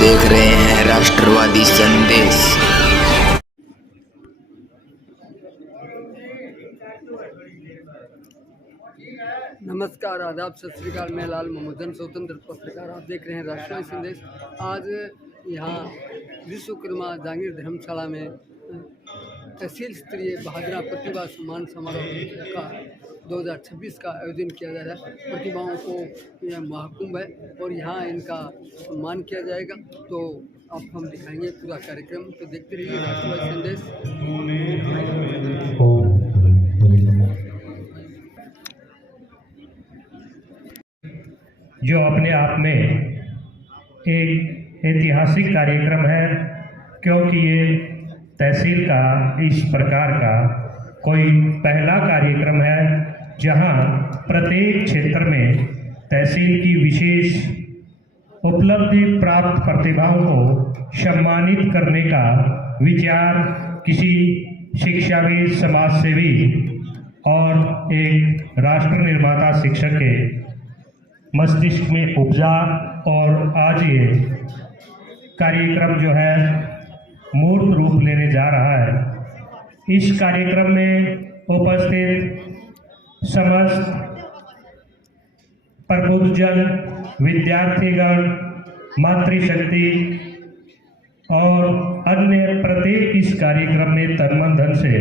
देख रहे हैं राष्ट्रवादी संदेश। नमस्कार, आदाब, सत श्री अकाल। मैं लाल मोहम्मदन, स्वतंत्र पत्रकार। आप देख रहे हैं राष्ट्रवादी संदेश। आज यहाँ विश्वकर्मा जहांगीर धर्मशाला में तहसील स्तरीय बहादुरा प्रतिभा सम्मान समारोह का 2026 का आयोजन किया जा रहा है। प्रतिभाओं को यह महाकुंभ है और यहाँ इनका सम्मान किया जाएगा। तो अब हम दिखाएंगे पूरा कार्यक्रम, तो देखते रहिए राष्ट्रवादी संदेश। जो अपने आप में एक ऐतिहासिक कार्यक्रम है, क्योंकि ये तहसील का इस प्रकार का कोई पहला कार्यक्रम है जहां प्रत्येक क्षेत्र में तहसील की विशेष उपलब्धि प्राप्त प्रतिभाओं को सम्मानित करने का विचार किसी शिक्षाविद, समाजसेवी और एक राष्ट्र निर्माता शिक्षक के मस्तिष्क में उपजा और आज ये कार्यक्रम जो है मूर्त रूप लेने जा रहा है। इस कार्यक्रम में उपस्थित समस्त प्रबुद्धजन, विद्यार्थीगण, मातृशक्ति और अन्य प्रत्येक इस कार्यक्रम में तन मन धन से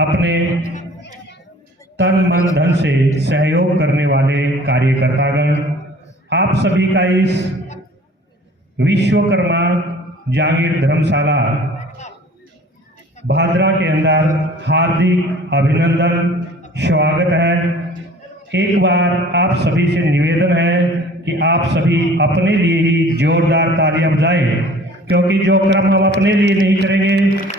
अपने तन मन धन से सहयोग करने वाले कार्यकर्तागण, आप सभी का इस विश्वकर्मा जहांगीर धर्मशाला भादरा के अंदर हार्दिक अभिनंदन, स्वागत है। एक बार आप सभी से निवेदन है कि आप सभी अपने लिए ही जोरदार तालियां बजाएं, क्योंकि जो क्रम हम अपने लिए नहीं करेंगे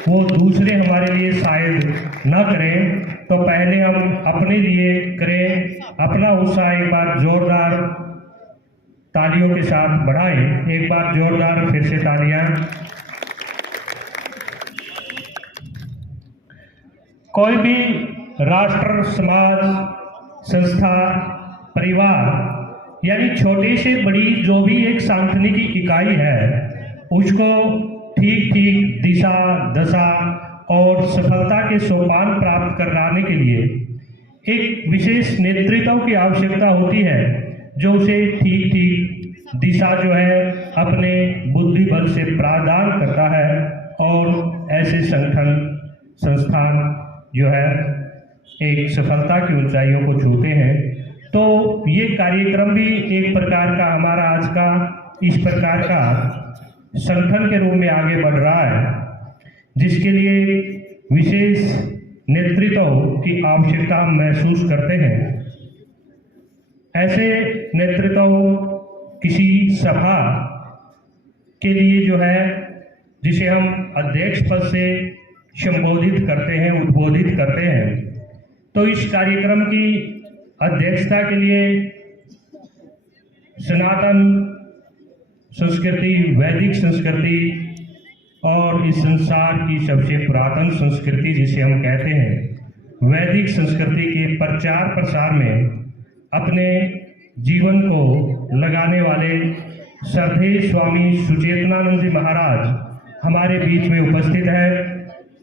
वो दूसरे हमारे लिए शायद न करें। तो पहले हम अपने लिए करें, अपना उत्साह एक बार जोरदार तालियों के साथ बढ़ाएं। एक बार जोरदार फिर से तालियां। कोई भी राष्ट्र, समाज, संस्था, परिवार यानी छोटे से बड़ी जो भी एक सांगठनिक इकाई है, उसको ठीक ठीक दिशा, दशा और सफलता के सोपान प्राप्त कराने के लिए एक विशेष नेतृत्व की आवश्यकता होती है, जो उसे ठीक ठीक दिशा जो है अपने बुद्धि बल से प्रदान करता है और ऐसे संगठन, संस्थान जो है एक सफलता की ऊंचाइयों को छूते हैं। तो ये कार्यक्रम भी एक प्रकार का हमारा आज का इस प्रकार का संगठन के रूप में आगे बढ़ रहा है, जिसके लिए विशेष नेतृत्व की आवश्यकता हम महसूस करते हैं। ऐसे नेतृत्व किसी सभा के लिए जो है, जिसे हम अध्यक्ष पद से संबोधित करते हैं, उद्बोधित करते हैं, तो इस कार्यक्रम की अध्यक्षता के लिए सनातन संस्कृति, वैदिक संस्कृति और इस संसार की सबसे पुरातन संस्कृति जिसे हम कहते हैं वैदिक संस्कृति के प्रचार प्रसार में अपने जीवन को लगाने वाले श्रद्धेय स्वामी सुचेतनानंद जी महाराज हमारे बीच में उपस्थित है।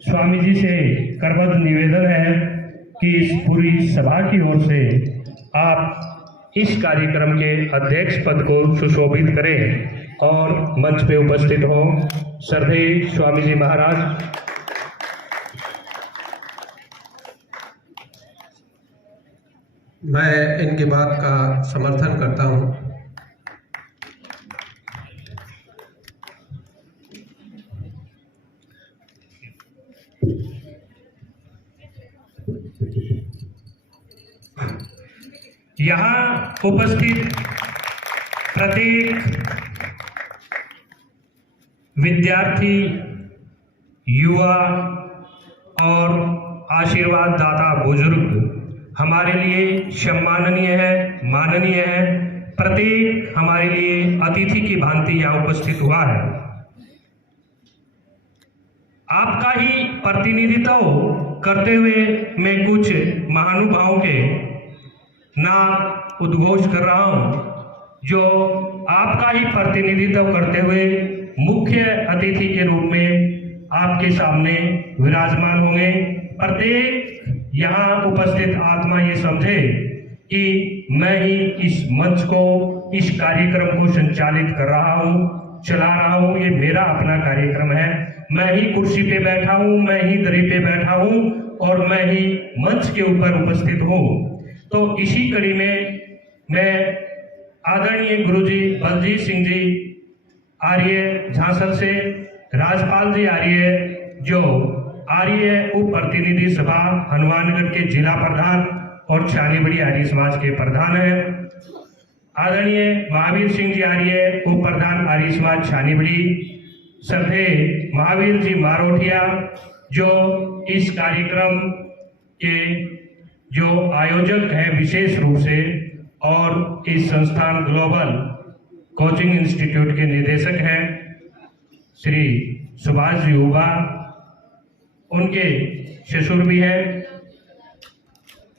स्वामी जी से करबद्ध निवेदन है कि इस पूरी सभा की ओर से आप इस कार्यक्रम के अध्यक्ष पद को सुशोभित करें और मंच पे उपस्थित हो श्रद्धेय स्वामी जी महाराज। मैं इनकी बात का समर्थन करता हूं। यहाँ उपस्थित प्रत्येक विद्यार्थी, युवा और आशीर्वाद दाता बुजुर्ग हमारे लिए सम्माननीय है, माननीय है। प्रत्येक हमारे लिए अतिथि की भांति यहाँ उपस्थित हुआ है। आपका ही प्रतिनिधित्व करते हुए मैं कुछ महानुभावों के नाम उद्घोष कर रहा हूं, जो आपका ही प्रतिनिधित्व करते हुए मुख्य अतिथि के रूप में आपके सामने विराजमान होंगे। प्रत्येक यहाँ उपस्थित आत्मा ये समझे कि मैं ही इस मंच को, इस कार्यक्रम को संचालित कर रहा हूँ, चला रहा हूँ। ये मेरा अपना कार्यक्रम है। मैं ही कुर्सी पे बैठा हूँ, मैं ही दरी पे बैठा हूँ और मैं ही मंच के ऊपर उपस्थित हूँ। तो इसी कड़ी में मैं आदरणीय गुरुजी बलजीत सिंह जी आर्य झांसन से, राजपाल जी आर्य जो आर्य उप प्रतिनिधि सभा हनुमानगढ़ के जिला प्रधान और छानीबड़ी आर्य समाज के प्रधान है, आदरणीय महावीर सिंह जी आर्य उप प्रधान आर्य समाज छानीबड़ी, सभे महावीर जी मारोठिया जो इस कार्यक्रम के जो आयोजक हैं विशेष रूप से, और इस संस्थान ग्लोबल कोचिंग इंस्टीट्यूट के निदेशक हैं श्री सुभाष जी उबा, उनके ससुर भी हैं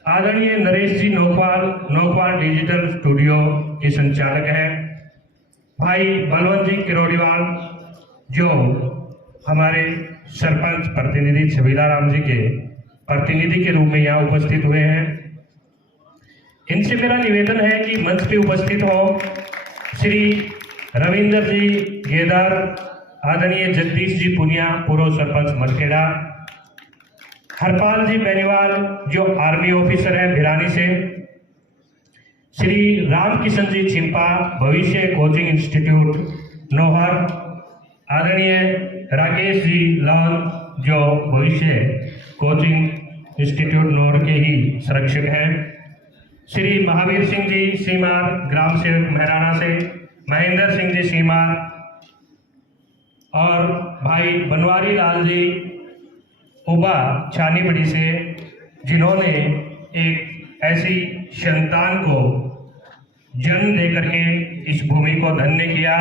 आदरणीय नरेश जी नोकवाल डिजिटल स्टूडियो के संचालक हैं, भाई बलवंत जी किरोड़ीवाल जो हमारे सरपंच प्रतिनिधि छबीला राम जी के प्रतिनिधि के रूप में यहाँ उपस्थित हुए हैं। इनसे मेरा निवेदन है कि मंच पे उपस्थित हो श्री रविंद्र जी गेदार, आदरणीय जगदीश जी पुनिया पूर्व सरपंच मलखेड़ा, हरपाल जी बेनीवाल जो आर्मी ऑफिसर हैं भिरानी से, श्री रामकिशन जी चिंपा भविष्य कोचिंग इंस्टीट्यूट नोहर, आदरणीय राकेश जी लॉन जो भविष्य कोचिंग इंस्टीट्यूट नोहर के ही संरक्षक हैं, श्री महावीर सिंह जी सीमार ग्राम सेवक महराणा से, महेंद्र सिंह जी सीमार और भाई बनवारी लाल जी उबा छानीबड़ी से, जिन्होंने एक ऐसी संतान को जन्म दे करके इस भूमि को धन्य किया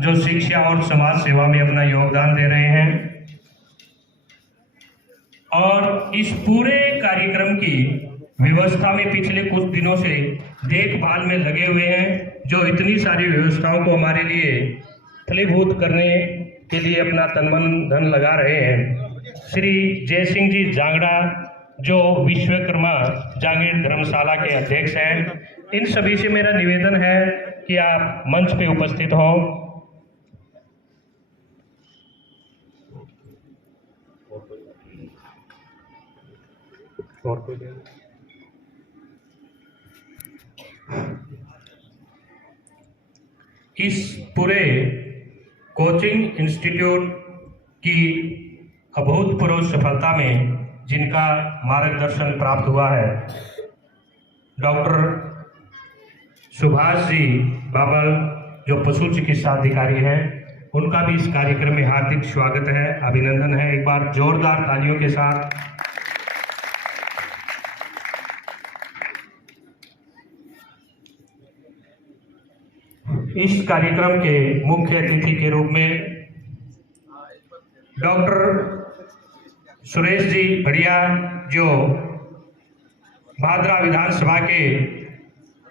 जो शिक्षा और समाज सेवा में अपना योगदान दे रहे हैं। और इस पूरे कार्यक्रम की व्यवस्था में पिछले कुछ दिनों से देखभाल में लगे हुए हैं, जो इतनी सारी व्यवस्थाओं को हमारे लिए फलीभूत करने के लिए अपना तन मन धन लगा रहे हैं। श्री जय सिंह जी जांगड़ा जो विश्वकर्मा जांगीर धर्मशाला के अध्यक्ष हैं, इन सभी से मेरा निवेदन है कि आप मंच पे उपस्थित हो। इस पूरे कोचिंग इंस्टीट्यूट की अभूतपूर्व सफलता में जिनका मार्गदर्शन प्राप्त हुआ है, डॉक्टर सुभाष जी बाबल जो पशु चिकित्सा अधिकारी हैं, उनका भी इस कार्यक्रम में हार्दिक स्वागत है, अभिनंदन है। एक बार जोरदार तालियों के साथ। इस कार्यक्रम के मुख्य अतिथि के रूप में डॉक्टर सुरेश जी बढ़िया जो भादरा विधानसभा के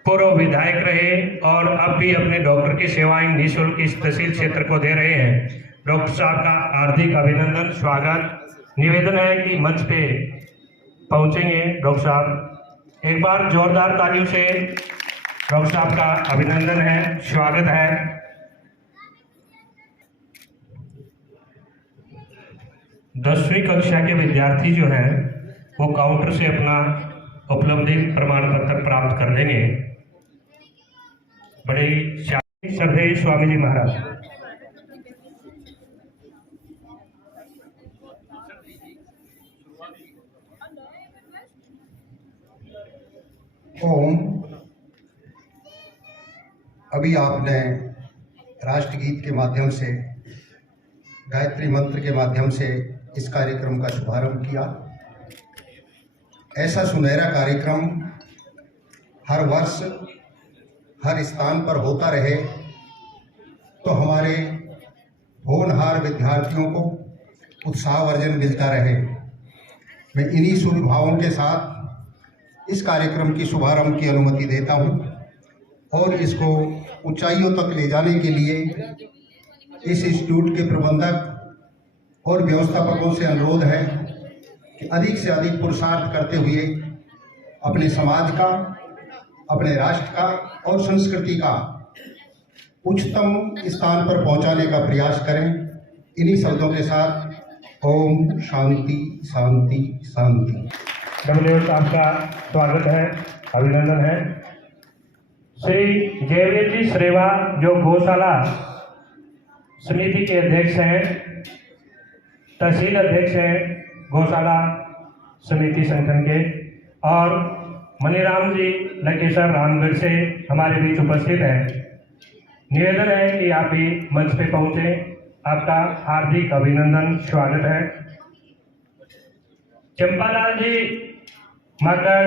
पूर्व विधायक रहे और अब भी अपने डॉक्टर की सेवाएं निःशुल्क इस तहसील क्षेत्र को दे रहे हैं, डॉक्टर साहब का हार्दिक अभिनंदन स्वागत। निवेदन है कि मंच पे पहुंचेंगे डॉक्टर साहब। एक बार जोरदार तालियों से डॉक्टर साहब का अभिनंदन है, स्वागत है। दसवीं कक्षा के विद्यार्थी जो हैं वो काउंटर से अपना उपलब्धि प्रमाण पत्र प्राप्त कर लेंगे। बड़े श्रद्धेय स्वामी जी महाराज। ओम। अभी आपने राष्ट्रगीत के माध्यम से, गायत्री मंत्र के माध्यम से इस कार्यक्रम का शुभारंभ किया। ऐसा सुनहरा कार्यक्रम हर वर्ष हर स्थान पर होता रहे तो हमारे होनहार विद्यार्थियों को उत्साहवर्धन मिलता रहे। मैं इन्हीं शुभ भावों के साथ इस कार्यक्रम की शुभारंभ की अनुमति देता हूं और इसको ऊंचाइयों तक ले जाने के लिए इस इंस्टीट्यूट के प्रबंधक और व्यवस्थापकों से अनुरोध है कि अधिक से अधिक पुरुषार्थ करते हुए अपने समाज का, अपने राष्ट्र का और संस्कृति का उच्चतम स्थान पर पहुंचाने का प्रयास करें। इन्हीं शब्दों के साथ ओम शांति शांति शांति। डब्ल्यू आपका स्वागत है, अभिनंदन है। श्री जयवीर जी श्रेवा जो गौशाला समिति के अध्यक्ष हैं, तहसील अध्यक्ष हैं गौशाला समिति संगठन के, और मनीराम जी लकेश्वर रामगढ़ से हमारे बीच उपस्थित हैं। निवेदन है कि आप भी मंच पे पहुंचे। आपका हार्दिक अभिनंदन, स्वागत है। चंपालाल जी मकर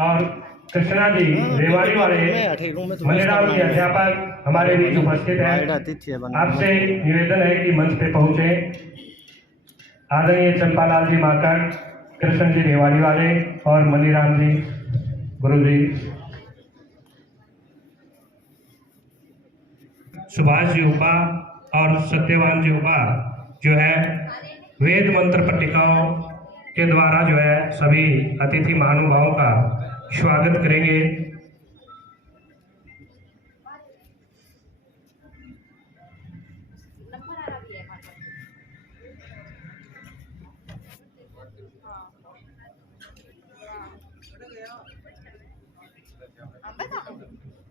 और कृष्णा जी रेवाड़ी वाले मनीराम जी अध्यापक हमारे बीच उपस्थित हैं। आपसे निवेदन है कि मंच पे पहुंचे। आदरणीय चंपालाल जी माकर, कृष्ण जी रेवाड़ी वाले और मनीराम जी गुरु जी। सुभाष जी उपा और सत्यवान जी उपा जो है वेद मंत्र पट्टिकाओं के द्वारा जो है सभी अतिथि महानुभावों का स्वागत करेंगे।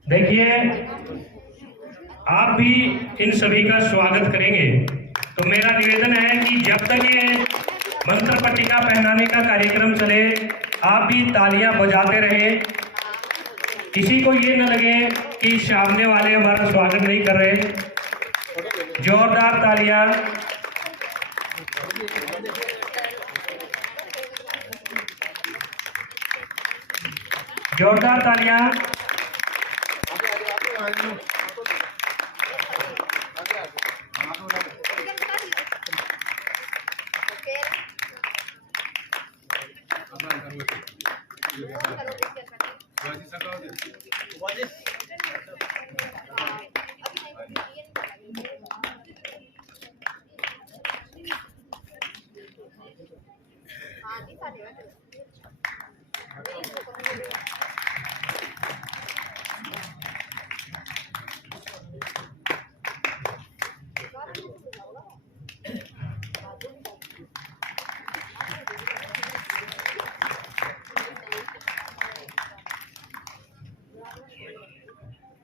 देखिए, आप भी इन सभी का स्वागत करेंगे, तो मेरा निवेदन है कि जब तक ये मंत्र पट्टिका पहनाने का कार्यक्रम चले, आप भी तालियां बजाते रहें। किसी को ये न लगे कि सामने वाले हमारा स्वागत नहीं कर रहे। जोरदार तालियां। जोरदार तालियां।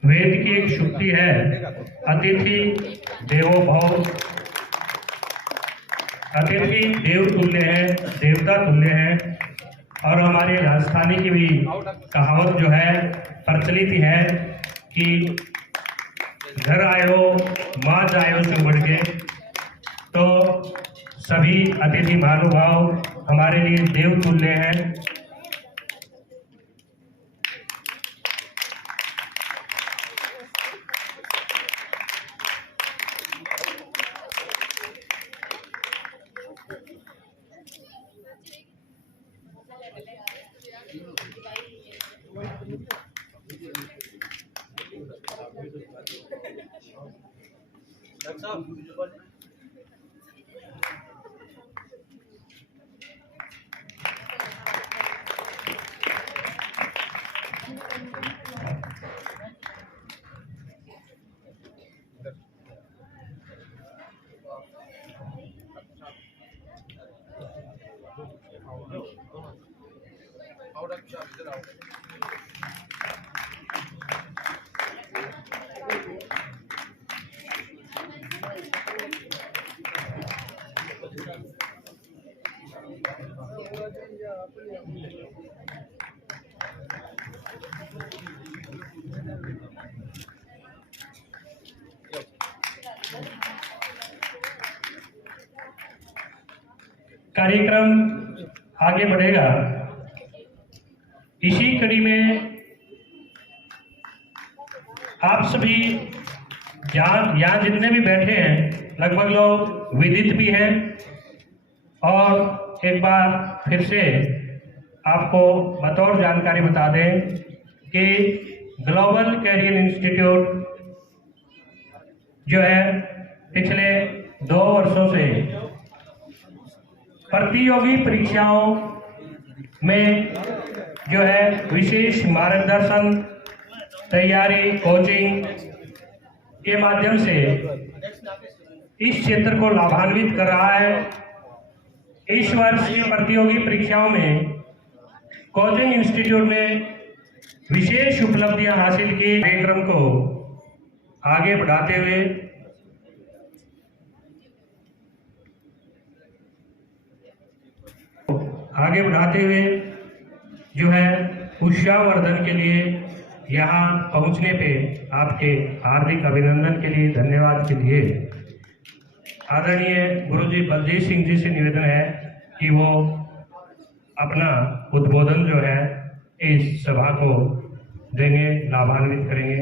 वेद की एक शुक्ति है, अतिथि देवो भव। अतिथि देव तुल्य है, देवता तुल्य है। और हमारे राजस्थानी की भी कहावत जो है प्रचलित है कि घर आयो माँ जायो चुमड़ के। तो सभी अतिथि महानुभाव हमारे लिए देव तुल्य हैं। कार्यक्रम आगे बढ़ेगा। इसी कड़ी में आप सभी यहाँ जितने भी बैठे हैं लगभग लोग विदित भी हैं। और एक बार फिर से आपको बतौर जानकारी बता दें कि ग्लोबल कैरियर इंस्टीट्यूट जो है पिछले 2 वर्षों से प्रतियोगी परीक्षाओं में जो है विशेष मार्गदर्शन, तैयारी, कोचिंग के माध्यम से इस क्षेत्र को लाभान्वित कर रहा है। इस वर्ष की प्रतियोगी परीक्षाओं में कोचिंग इंस्टीट्यूट ने विशेष उपलब्धियां हासिल की। कार्यक्रम को आगे बढ़ाते हुए जो है उत्साहवर्धन के लिए यहाँ पहुँचने पे आपके हार्दिक अभिनंदन के लिए, धन्यवाद के लिए आदरणीय गुरुजी बलजीत सिंह जी से निवेदन है कि वो अपना उद्बोधन जो है इस सभा को देंगे, लाभान्वित करेंगे।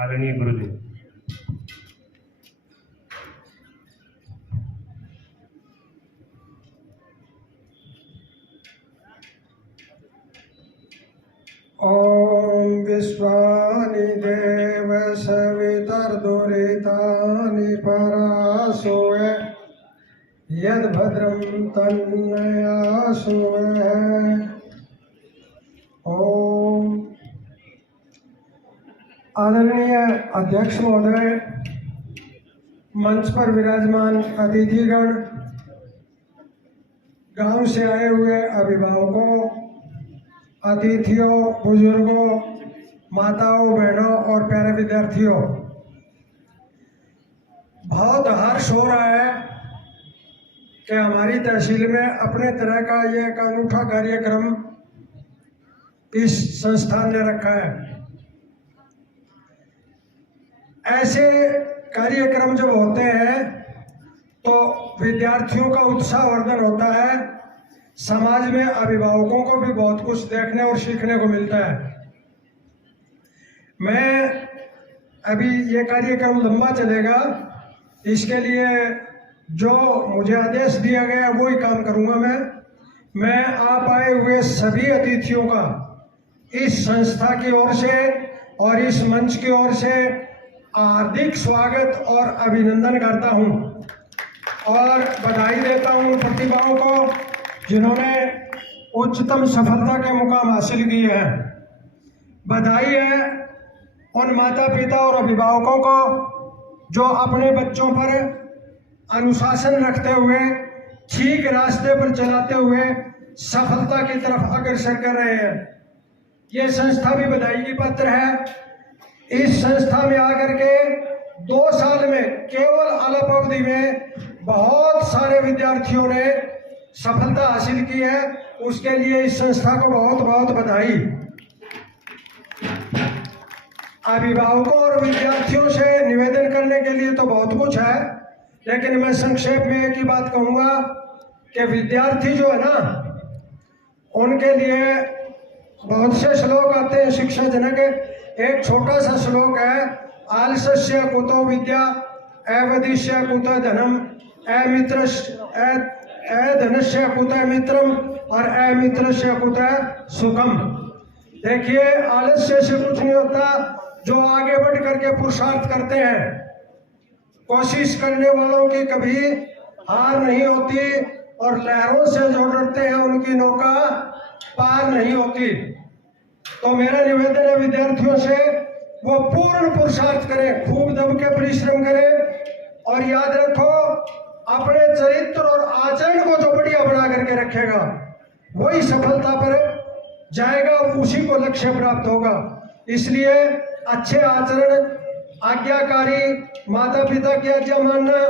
आदरणीय गुरुजी। ॐ विश्वानि देव सवितर्दुरितानि परासुव यद्भद्रं तन्नयासुव। ओम। आदरणीय अध्यक्ष महोदय, मंच पर विराजमान अतिथिगण, गांव से आए हुए अभिभावकों, अतिथियों, बुजुर्गों, माताओं, बहनों और प्यारे विद्यार्थियों, बहुत हर्ष हो रहा है कि हमारी तहसील में अपने तरह का ये एक अनूठा कार्यक्रम इस संस्थान ने रखा है। ऐसे कार्यक्रम जब होते हैं तो विद्यार्थियों का उत्साहवर्धन होता है, समाज में अभिभावकों को भी बहुत कुछ देखने और सीखने को मिलता है। मैं अभी ये कार्यक्रम लंबा चलेगा, इसके लिए जो मुझे आदेश दिया गया वो ही काम करूंगा। मैं आप आए हुए सभी अतिथियों का इस संस्था की ओर से और इस मंच की ओर से हार्दिक स्वागत और अभिनंदन करता हूं और बधाई देता हूं प्रतिभाओं को जिन्होंने उच्चतम सफलता के मुकाम हासिल किए हैं। बधाई है उन माता पिता और अभिभावकों को जो अपने बच्चों पर अनुशासन रखते हुए, ठीक रास्ते पर चलाते हुए सफलता की तरफ अग्रसर कर रहे हैं। ये संस्था भी बधाई की पात्र है। इस संस्था में आकर के 2 साल में केवल अल्प अवधि में बहुत सारे विद्यार्थियों ने सफलता हासिल की है, उसके लिए इस संस्था को बहुत बहुत बधाई। अभिभावकों और विद्यार्थियों से निवेदन करने के लिए तो बहुत कुछ है, लेकिन मैं संक्षेप में एक ही बात कहूँगा कि विद्यार्थी जो है ना, उनके लिए बहुत से श्लोक आते हैं शिक्षाजनक। एक छोटा सा श्लोक है, आलस्य कुतो विद्या अवदिश्य कुत धनम धनस्य कुत मित्रम और अमित्रस्य कुत सुखम। देखिए, आलस्य से कुछ नहीं होता, जो आगे बढ़ करके पुरुषार्थ करते हैं, कोशिश करने वालों की कभी हार नहीं होती और लहरों से जो डरते हैं उनकी नौका पार नहीं होती। तो मेरा निवेदन है विद्यार्थियों से, वो पूर्ण पुरुषार्थ करें, खूब दब के परिश्रम करें और याद रखो, अपने चरित्र और आचरण को जो बढ़िया बना करके रखेगा वही सफलता पर जाएगा, उसी को लक्ष्य प्राप्त होगा। इसलिए अच्छे आचरण, आज्ञाकारी, माता पिता की आज्ञा मानना,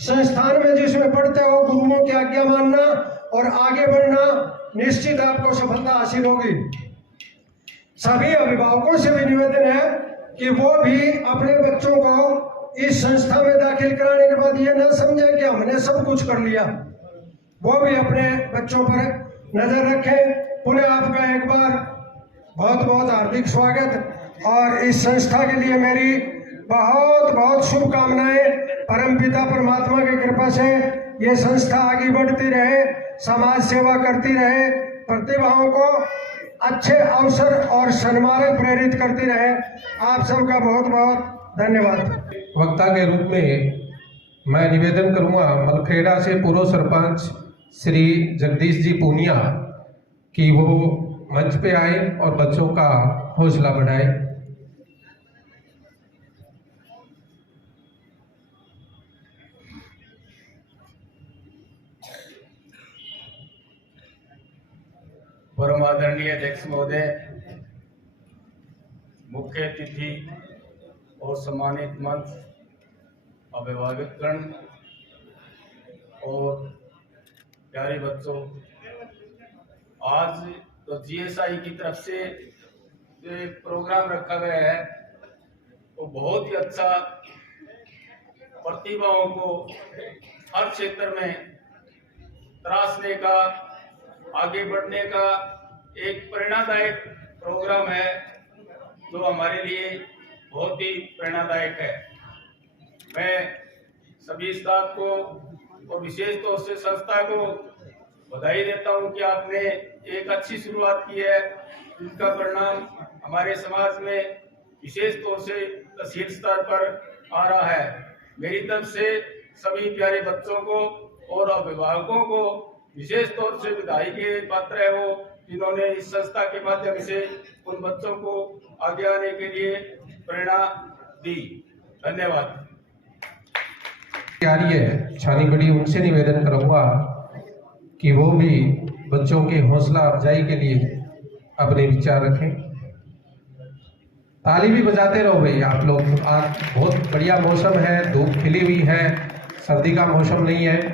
संस्थान में जिसमें पढ़ते हो गुरुओं की आज्ञा मानना और आगे बढ़ना, निश्चित आपको सफलता हासिल होगी। सभी अभिभावकों से भी निवेदन है कि वो भी अपने बच्चों को इस संस्था में दाखिल कराने के बाद ये न समझे कि हमने सब कुछ कर लिया, वो भी अपने बच्चों पर नजर रखें। पुनः आपका एक बार बहुत बहुत हार्दिक स्वागत और इस संस्था के लिए मेरी बहुत बहुत शुभकामनाएं। परमपिता परमात्मा की कृपा से ये संस्था आगे बढ़ती रहे, समाज सेवा करती रहे, प्रतिभाओं को अच्छे अवसर और सन्मार्ग प्रेरित करती रहे। आप सबका बहुत बहुत धन्यवाद। वक्ता के रूप में मैं निवेदन करूंगा मलखेड़ा से पूर्व सरपंच श्री जगदीश जी पूनिया कि वो मंच पे आए और बच्चों का हौसला बढ़ाए। परम आदरणीय अध्यक्ष महोदय, मुख्य अतिथि और सम्मानित मंच, अभिभावकगण और प्यारे बच्चों, आज तो जीएसआई की तरफ से जो एक प्रोग्राम रखा गया है वो बहुत ही अच्छा, प्रतिभाओं को हर क्षेत्र में तराशने का, आगे बढ़ने का एक प्रेरणादायक प्रोग्राम है जो हमारे लिए बहुत ही प्रेरणादायक है। मैं सभी स्टाफ को और विशेष तौर से संस्था को बधाई देता हूं कि आपने एक अच्छी शुरुआत की है, जिसका परिणाम हमारे समाज में विशेष तौर से तहसील स्तर पर आ रहा है। मेरी तरफ से सभी प्यारे बच्चों को और अभिभावकों को विशेष तौर से बधाई के पात्र है वो, जिन्होंने इस संस्था के माध्यम से उन बच्चों को आगे आने के लिए प्रेरणा दी। धन्यवाद। तैयारी है छानी बड़ी, उनसे निवेदन करूंगा कि वो भी बच्चों के हौसला अफजाई के लिए अपने विचार रखें। ताली भी बजाते रहो भाई आप लोग। आज बहुत बढ़िया मौसम है, धूप खिली हुई है, सर्दी का मौसम नहीं है।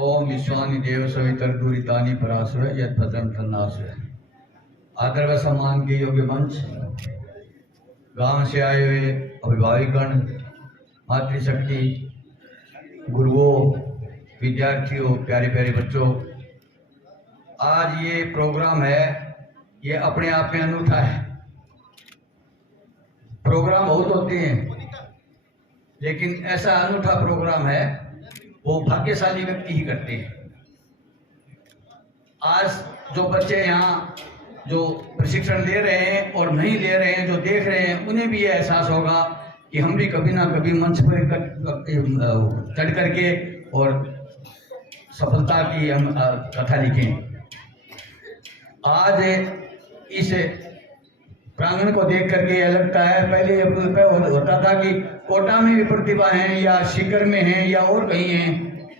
ओम विश्वानि देव सवितर दूरितानि पराशर यद भद्रं तन्नाशय। आदर व सम्मान के योग्य मंच, गांव से आए हुए अभिभावकगण, मातृशक्ति, गुरुओं, विद्यार्थियों, प्यारे प्यारे बच्चों, आज ये प्रोग्राम है, ये अपने आप में अनूठा है। प्रोग्राम बहुत होते हैं, लेकिन ऐसा अनूठा प्रोग्राम है वो भाग्यशाली व्यक्ति ही करते हैं। आज जो बच्चे यहाँ जो प्रशिक्षण ले रहे हैं और नहीं ले रहे हैं, जो देख रहे हैं, उन्हें भी ये एहसास होगा कि हम भी कभी ना कभी मंच पर चढ़ करके और सफलता की हम कथा लिखें। आज इस प्रांगण को देख करके यह लगता है, पहले होता था कि कोटा में भी प्रतिभा है या शिकर में है या और कहीं है,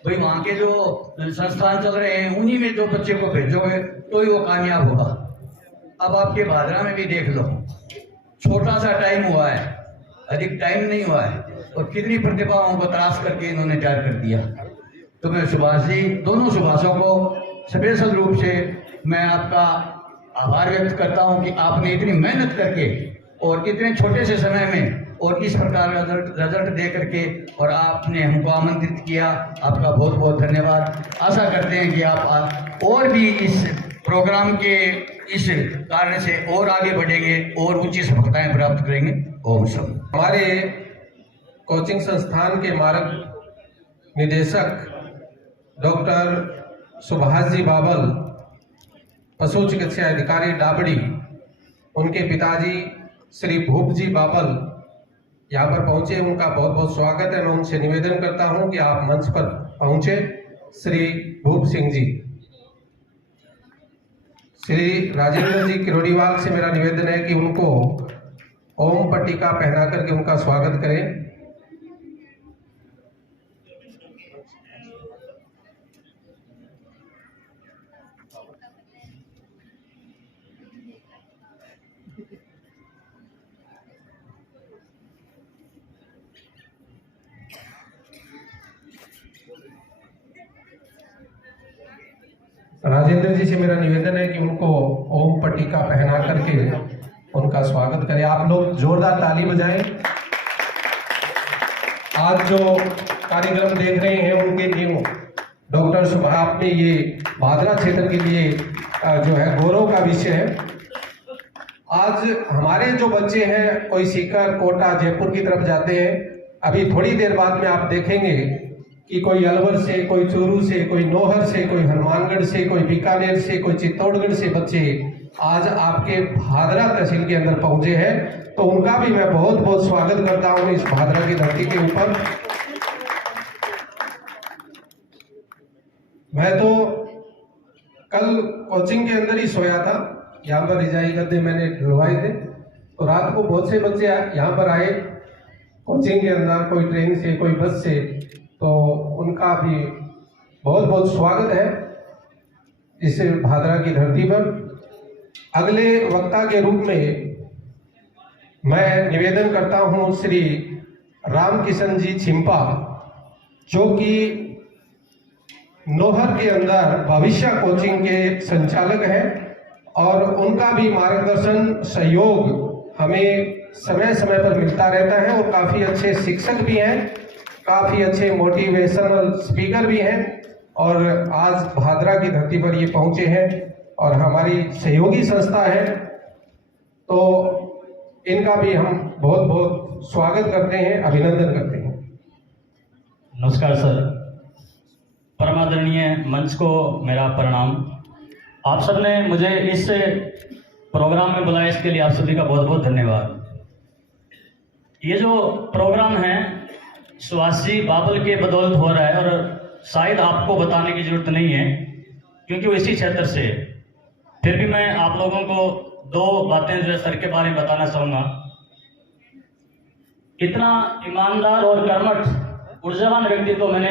भाई वहाँ के जो संस्थान चल रहे हैं उन्हीं में जो बच्चे को भेजोगे तो ही वो कामयाब होगा। अब आपके भादरा में भी देख लो, छोटा सा टाइम हुआ है, अधिक टाइम नहीं हुआ है, और कितनी प्रतिभाओं को तलाश करके इन्होंने तैयार कर दिया। तो मैं सुभाष जी, दोनों सुभाषों को स्पेशल रूप से मैं आपका आभार व्यक्त करता हूं कि आपने इतनी मेहनत करके और इतने छोटे से समय में और इस प्रकार का रिजल्ट दे करके और आपने हमको आमंत्रित किया। आपका बहुत बहुत धन्यवाद। आशा करते हैं कि आप और भी इस प्रोग्राम के इस कारण से और आगे बढ़ेंगे और ऊंची सफलताएं प्राप्त करेंगे। ओम शम। हमारे कोचिंग संस्थान के मार्ग निदेशक डॉक्टर सुभाष जी बाबल, पशु चिकित्सा अधिकारी डाबड़ी, उनके पिताजी श्री भूप जी बाबल यहाँ पर पहुंचे। उनका बहुत बहुत स्वागत है। मैं उनसे निवेदन करता हूं कि आप मंच पर पहुंचे। श्री भूप सिंह जी, श्री राजेंद्र जी किरोड़ीवाल से मेरा निवेदन है कि उनको ओम पट्टिका पहना करके उनका स्वागत करें। राजेंद्र जी से मेरा निवेदन है कि उनको ओम पट्टिका पहना करके उनका स्वागत करें। आप लोग जोरदार ताली बजाएं। आज जो कार्यक्रम देख रहे हैं उनके लिए डॉक्टर सुभाष, आपने ये भादरा क्षेत्र के लिए जो है गौरव का विषय है। आज हमारे जो बच्चे हैं, कोई सीकर, कोटा, जयपुर की तरफ जाते हैं। अभी थोड़ी देर बाद में आप देखेंगे कि कोई अलवर से, कोई चूरू से, कोई नौहर से, कोई हनुमानगढ़ से, कोई बीकानेर से, कोई चित्तौड़गढ़ से बच्चे आज आपके भादरा तहसील के अंदर पहुंचे हैं, तो उनका भी मैं बहुत बहुत स्वागत करता हूं इस भादरा की धरती के ऊपर। मैं तो कल कोचिंग के अंदर ही सोया था, यहाँ पर रिजाई गद्दे मैंने ढुलवाए थे, तो रात को बहुत से बच्चे यहाँ पर आए कोचिंग के अंदर, कोई ट्रेन से कोई बस से, तो उनका भी बहुत बहुत स्वागत है इस भादरा की धरती पर। अगले वक्ता के रूप में मैं निवेदन करता हूँ श्री राम किशन जी छिंपा, जो कि नोहर के अंदर भविष्य कोचिंग के संचालक हैं, और उनका भी मार्गदर्शन सहयोग हमें समय समय पर मिलता रहता है, और काफ़ी अच्छे शिक्षक भी हैं, काफ़ी अच्छे मोटिवेशनल स्पीकर भी हैं, और आज भादरा की धरती पर ये पहुंचे हैं और हमारी सहयोगी संस्था है, तो इनका भी हम बहुत बहुत स्वागत करते हैं, अभिनंदन करते हैं। नमस्कार सर, परमादरणीय मंच को मेरा प्रणाम। आप सबने मुझे इस प्रोग्राम में बुलाया, इसके लिए आप सभी का बहुत बहुत धन्यवाद। ये जो प्रोग्राम है सुभाष जी बाबुल के बदौलत हो रहा है, और शायद आपको बताने की जरूरत नहीं है क्योंकि वो इसी क्षेत्र से है। फिर भी मैं आप लोगों को दो बातें जो है सर के बारे में बताना चाहूँगा। इतना ईमानदार और कर्मठ ऊर्जावान व्यक्ति तो मैंने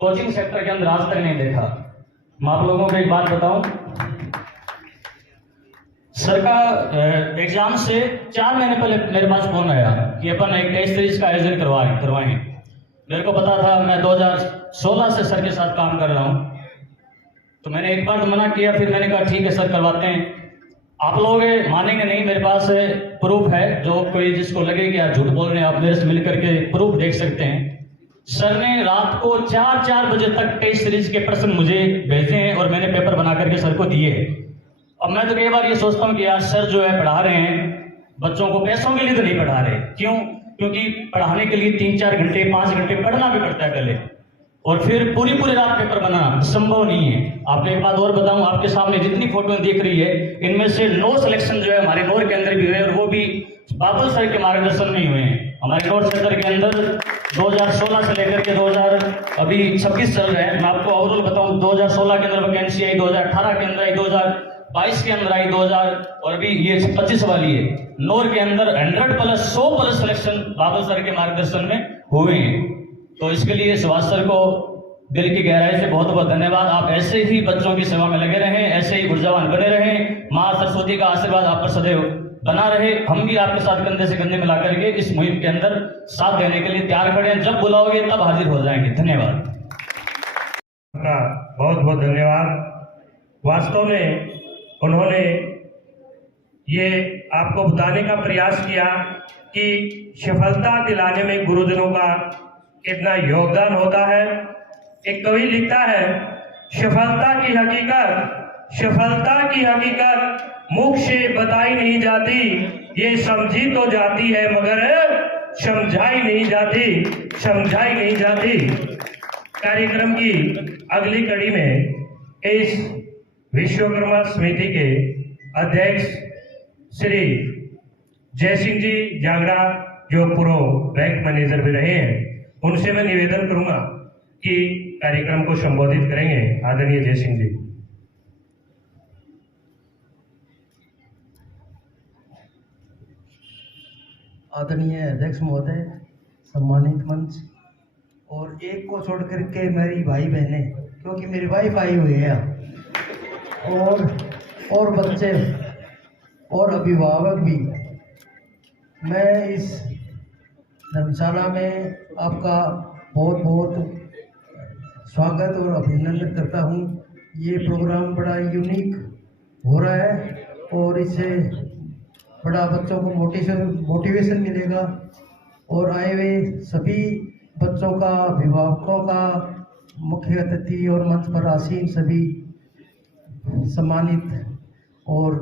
कोचिंग सेक्टर के अंदर आज तक नहीं देखा। मैं आप लोगों को एक बात बताऊं, सर का एग्जाम से 4 महीने पहले मेरे पास फोन आया कि अपन एक टेस्ट सीरीज का आयोजन करवाएंगे। मेरे को पता था, मैं 2016 से सर के साथ काम कर रहा हूं, तो मैंने एक बार तो मना किया, फिर मैंने कहा ठीक है सर करवाते हैं। आप लोग मानेंगे नहीं, मेरे पास प्रूफ है, जो कोई जिसको लगे कि आप झूठ बोल रहे हैं आप मेरे से मिल करके प्रूफ देख सकते हैं। सर ने रात को 4 बजे तक टेस्ट सीरीज के प्रश्न मुझे भेजे हैं और मैंने पेपर बना करके सर को दिए हैं। अब मैं तो कई बार ये सोचता हूँ कि यार सर जो है पढ़ा रहे हैं बच्चों को, पैसों के लिए तो नहीं पढ़ा रहे। क्यों? क्योंकि पढ़ाने के लिए 3-4 घंटे 5 घंटे पढ़ना भी पड़ता है पहले, और फिर पूरी रात पेपर बनाना संभव नहीं है। आपको एक बात और बताऊं, आपके सामने जितनी फोटो दिख रही है इनमें से 9 सिलेक्शन जो है हमारे नोर के अंदर भी हुए, और वो भी बाबुल सर के मार्गदर्शन में ही हुए हैं। हमारे नोर क्षेत्र के अंदर 2016 से लेकर के 2026 चल रहा है। मैं आपको ओवरऑल बताऊं, 2016 के अंदर वैकेंसी आई, 2018 के अंदर आई, 2022 के अंदर आई, 2000 और अभी ये 25 वाली है। नोर के अंदर 100+ सिलेक्शन बाबुल सर के मार्गदर्शन में हुए हैं। तो इसके लिए सुभाष सर को दिल की गहराई से बहुत बहुत धन्यवाद। आप ऐसे ही बच्चों की सेवा में लगे रहें, ऐसे ही ऊर्जावान बने रहें। माँ सरस्वती का आशीर्वाद आप पर सदैव बना रहे। हम भी आपके साथ कंधे से कंधे मिला करके इस मुहिम के अंदर साथ देने के लिए तैयार खड़े हैं। जब बुलाओगे तब हाजिर हो जाएंगे। धन्यवाद। बहुत बहुत धन्यवाद। वास्तव में उन्होंने ये आपको बताने का प्रयास किया कि सफलता दिलाने में गुरुजनों का कितना योगदान होता है। एक कवि लिखता है, सफलता की हकीकत मुख से बताई नहीं जाती, ये समझी तो जाती है मगर समझाई नहीं जाती। कार्यक्रम की अगली कड़ी में इस विश्वकर्मा समिति के अध्यक्ष श्री जयसिंह जी जांगड़ा, जो पूर्व बैंक मैनेजर भी रहे हैं, उनसे मैं निवेदन करूंगा कि कार्यक्रम को संबोधित करेंगे। आदरणीय जयसिंह जी। आदरणीय अध्यक्ष महोदय, सम्मानित मंच, और एक को छोड़ करके मेरी भाई बहनें, क्योंकि मेरी वाइफ आई हुई है, और बच्चे और अभिभावक भी, मैं इस धर्मशाला में आपका बहुत बहुत स्वागत और अभिनंदन करता हूँ। ये प्रोग्राम बड़ा यूनिक हो रहा है और इससे बड़ा बच्चों को मोटिवेशन मिलेगा, और आए हुए सभी बच्चों का, अभिभावकों का, मुख्य अतिथि और मंच पर आसीन सभी सम्मानित और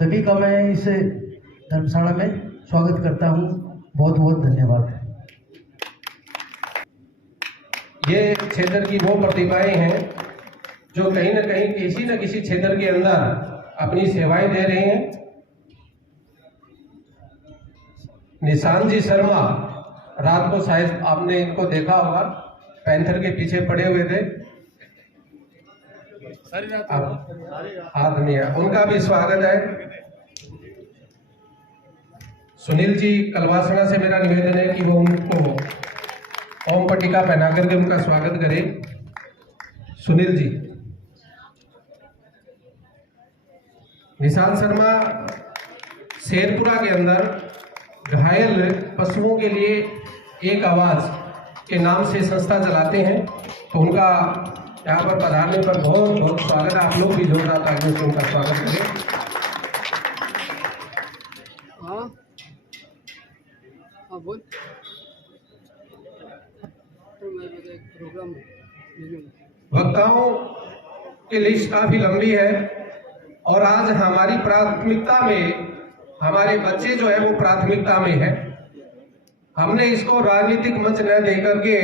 सभी का मैं इस धर्मशाला में स्वागत करता हूँ। बहुत बहुत धन्यवाद। ये क्षेत्र की वो प्रतिभाएं हैं जो कहीं न कहीं किसी न किसी क्षेत्र के अंदर अपनी सेवाएं दे रहे हैं। निशान जी शर्मा, रात को शायद आपने इनको देखा होगा, पैंथर के पीछे पड़े हुए थे, हाथ नहीं है, उनका भी स्वागत है। सुनील जी कलवासना से मेरा निवेदन है कि वो उनको ओम पट्टिका पहना करके उनका स्वागत करें। सुनील जी। निशान शर्मा शेरपुरा के अंदर घायल पशुओं के लिए एक आवाज के नाम से संस्था चलाते हैं, तो उनका यहाँ पर पधारने पर बहुत बहुत स्वागत है। आप लोग भी जोरदार तालियों से उनका स्वागत करें। हाँ बोल। प्रोग्राम वक्ताओं की लिस्ट काफी लंबी है और आज हमारी प्राथमिकता में हमारे बच्चे जो है वो प्राथमिकता में है। हमने इसको राजनीतिक मंच न देकर के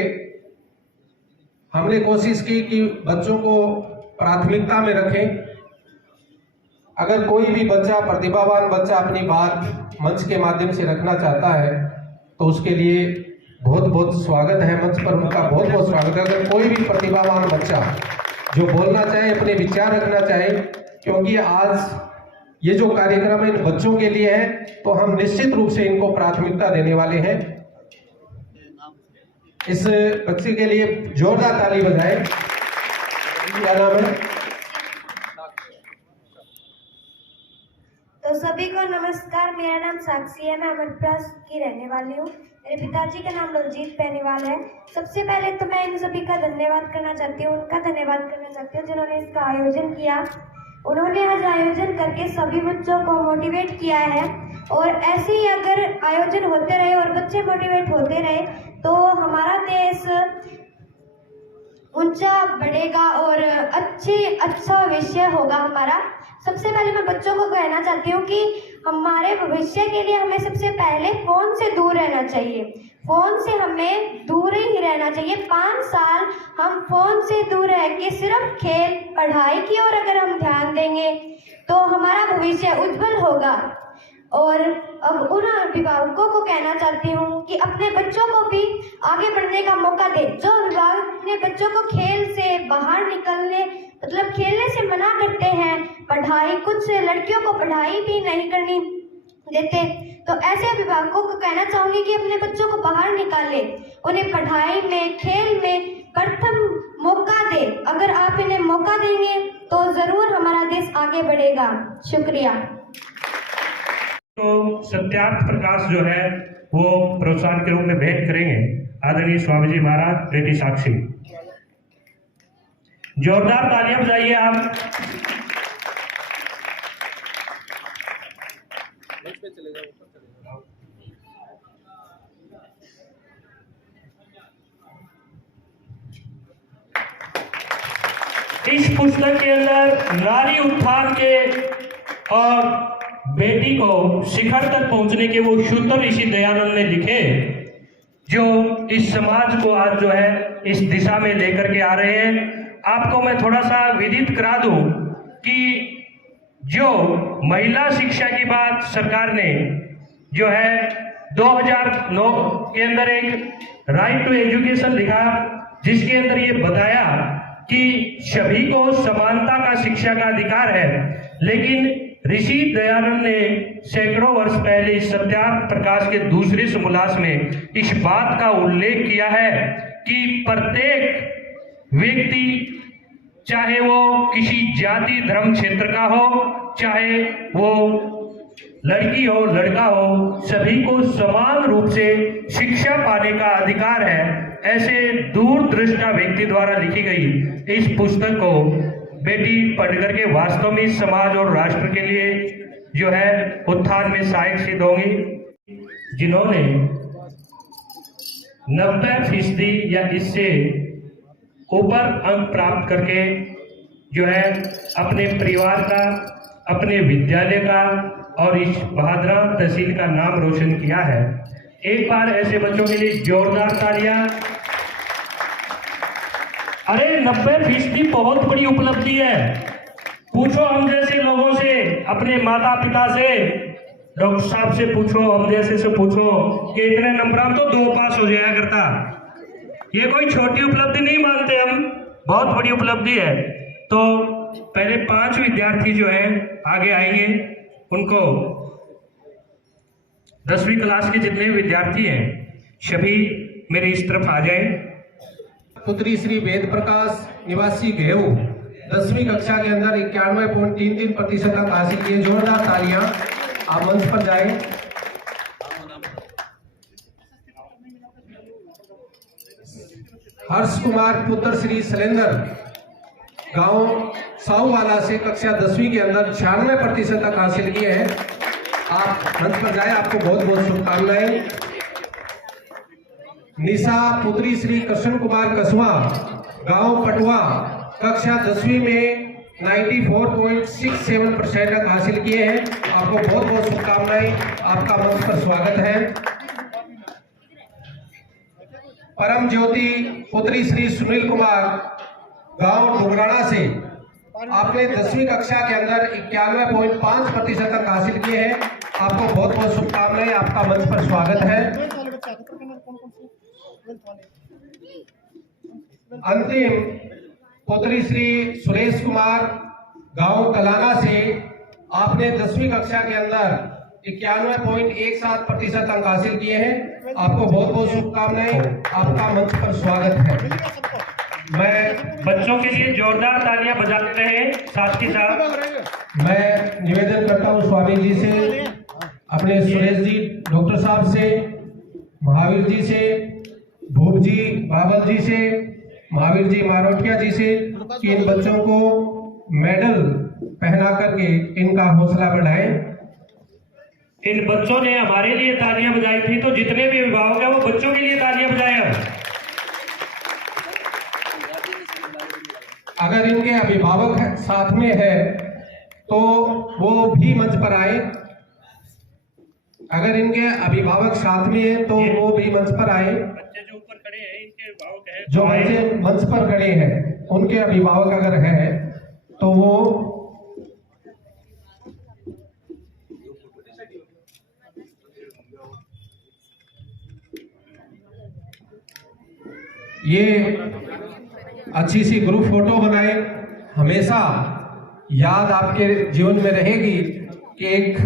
हमने कोशिश की कि बच्चों को प्राथमिकता में रखें। अगर कोई भी बच्चा, प्रतिभावान बच्चा अपनी बात मंच के माध्यम से रखना चाहता है तो उसके लिए बहुत बहुत स्वागत है, मंच पर उनका बहुत बहुत स्वागत है। अगर कोई भी प्रतिभावान बच्चा जो बोलना चाहे, अपने विचार रखना चाहे, क्योंकि आज ये जो कार्यक्रम इन बच्चों के लिए है तो हम निश्चित रूप से इनको प्राथमिकता देने वाले हैं। इस बच्चे के लिए जोरदार ताली बजाएं। क्या नाम है? तो सभी को नमस्कार। मेरा नाम साक्षी है, मैं अमरप्रास की रहने वाली हूँ। मेरे पिताजी का नाम बलजीत पैनीवाल है। सबसे पहले तो मैं इन सभी का धन्यवाद करना चाहती हूँ, उनका धन्यवाद करना चाहती हूँ जिन्होंने इसका आयोजन किया। उन्होंने आज आयोजन करके सभी बच्चों को मोटिवेट किया है और ऐसे ही अगर आयोजन होते रहे और बच्चे मोटिवेट होते रहे तो हमारा देश ऊंचा बढ़ेगा और अच्छा भविष्य होगा हमारा। सबसे पहले मैं बच्चों को कहना चाहती हूँ कि हमारे भविष्य के लिए हमें सबसे पहले फोन से दूर रहना चाहिए। फोन से हमें दूर ही रहना चाहिए। 5 साल हम फोन से दूर रह के सिर्फ खेल पढ़ाई की ओर अगर हम ध्यान देंगे तो हमारा भविष्य उज्जवल होगा। और अब उन अभिभावकों को कहना चाहती हूँ कि अपने बच्चों को भी आगे बढ़ने का मौका दे। जो अभिभावक अपने बच्चों को खेल से बाहर निकलने मतलब खेलने से मना करते हैं, पढ़ाई, कुछ लड़कियों को पढ़ाई भी नहीं करनी देते, तो ऐसे अभिभावकों को कहना चाहूंगी कि अपने बच्चों को बाहर निकाले, उन्हें पढ़ाई में, खेल में प्रथम मौका दे। अगर आप इन्हें मौका देंगे तो जरूर हमारा देश आगे बढ़ेगा। शुक्रिया। तो सत्यार्थ प्रकाश जो है वो प्रोत्साहन के रूप में भेंट करेंगे आदरणीय स्वामी जी महाराज, बेटी साक्षी। जोरदार तालियां बजाइए आप। इस पुस्तक के अंदर नारी उत्थान के और बेटी को शिखर तक पहुंचने के वो शुद्ध ऋषि दयानंद ने लिखे, जो इस समाज को आज जो है इस दिशा में लेकर के आ रहे हैं। आपको मैं थोड़ा सा विदित करा दूं कि जो महिला शिक्षा की बात सरकार ने जो है 2009 के अंदर एक राइट टू एजुकेशन लिखा, जिसके अंदर ये बताया कि सभी को समानता का शिक्षा का अधिकार है। लेकिन ऋषि दयानंद ने सैकड़ों वर्ष पहले सत्यार्थ प्रकाश के दूसरे समोल्लास में इस बात का उल्लेख किया है कि प्रत्येक व्यक्ति, चाहे वो किसी जाति धर्म क्षेत्र का हो, चाहे वो लड़की हो लड़का हो, सभी को समान रूप से शिक्षा पाने का अधिकार है। ऐसे दूरदृष्टा व्यक्ति द्वारा लिखी गई इस पुस्तक को बेटी पढ़ करके वास्तव में समाज और राष्ट्र के लिए जो है उत्थान में सहायक सिद्ध होंगी। जिन्होंने 90% या इससे ऊपर अंक प्राप्त करके जो है अपने परिवार का, अपने विद्यालय का और इस बहादुरा तहसील का नाम रोशन किया है। एक बार ऐसे बच्चों के लिए जोरदार तालियां। अरे 90% बहुत बड़ी उपलब्धि है। पूछो हम जैसे लोगों से, अपने माता पिता से, डॉक्टर साहब से पूछो, हम जैसे से पूछो कि इतने नंबर तो 2 पास हो जाया करता। ये कोई छोटी उपलब्धि नहीं मानते हम, बहुत बड़ी उपलब्धि है। तो पहले 5 विद्यार्थी जो है आगे आएंगे, उनको 10वीं क्लास के जितने विद्यार्थी हैं सभी मेरे इस तरफ आ जाए। पुत्री श्री वेद प्रकाश निवासी घेऊ 10वीं कक्षा के अंदर 91.33% अंक हासिल किए। जोरदार तालियां। आप मंच पर जाएं। हर्ष कुमार पुत्र श्री शैलेंद्र गांव साहूवाला से कक्षा 10वीं के अंदर 96% अंक हासिल किए हैं। आप मंच पर जाएं, आपको बहुत बहुत शुभकामनाएं। निशा पुत्री श्री कृष्ण कुमार कसवा गांव पटवा कक्षा 10वीं में 94.67% अंक हासिल किए हैं। आपको बहुत बहुत शुभकामनाएं। आपका मंच पर स्वागत है। परम ज्योति पुत्री श्री सुनील कुमार गांव डुगराना से आपने 10वीं कक्षा के अंदर 91.5% अंक हासिल किए हैं। आपको बहुत बहुत शुभकामनाएं। आपका मंच पर स्वागत है। अंतिम पुत्री श्री सुरेश कुमार गांव कलाना से आपने 10वीं कक्षा के अंदर 91.17% अंक हासिल किए हैं। आपको बहुत बहुत शुभकामनाएं। आपका मंच पर स्वागत है। मैं बच्चों के लिए जोरदार तालियां बजाते हैं साथ ही साथ। मैं निवेदन करता हूं स्वामी जी से, अपने सुरेश जी डॉक्टर साहब से, महावीर जी से, भूप जी बाबल जी से, महावीर जी मारोटिया जी से कि इन बच्चों को मेडल पहना करके इनका हौसला बढ़ाएं। इन बच्चों ने हमारे लिए तालियां बजाई थी, तो जितने भी अभिभावक हैं वो बच्चों के लिए तालियां बजाएं। अगर इनके अभिभावक साथ में है तो वो भी मंच पर आए। अगर इनके अभिभावक साथ में है तो वो भी मंच पर आए। बच्चे जो ऊपर खड़े हैं इनके अभिभावक हैं, जो बच्चे मंच पर खड़े हैं उनके अभिभावक अगर हैं तो वो ये अच्छी सी ग्रुप फोटो बनाए। हमेशा याद आपके जीवन में रहेगी कि एक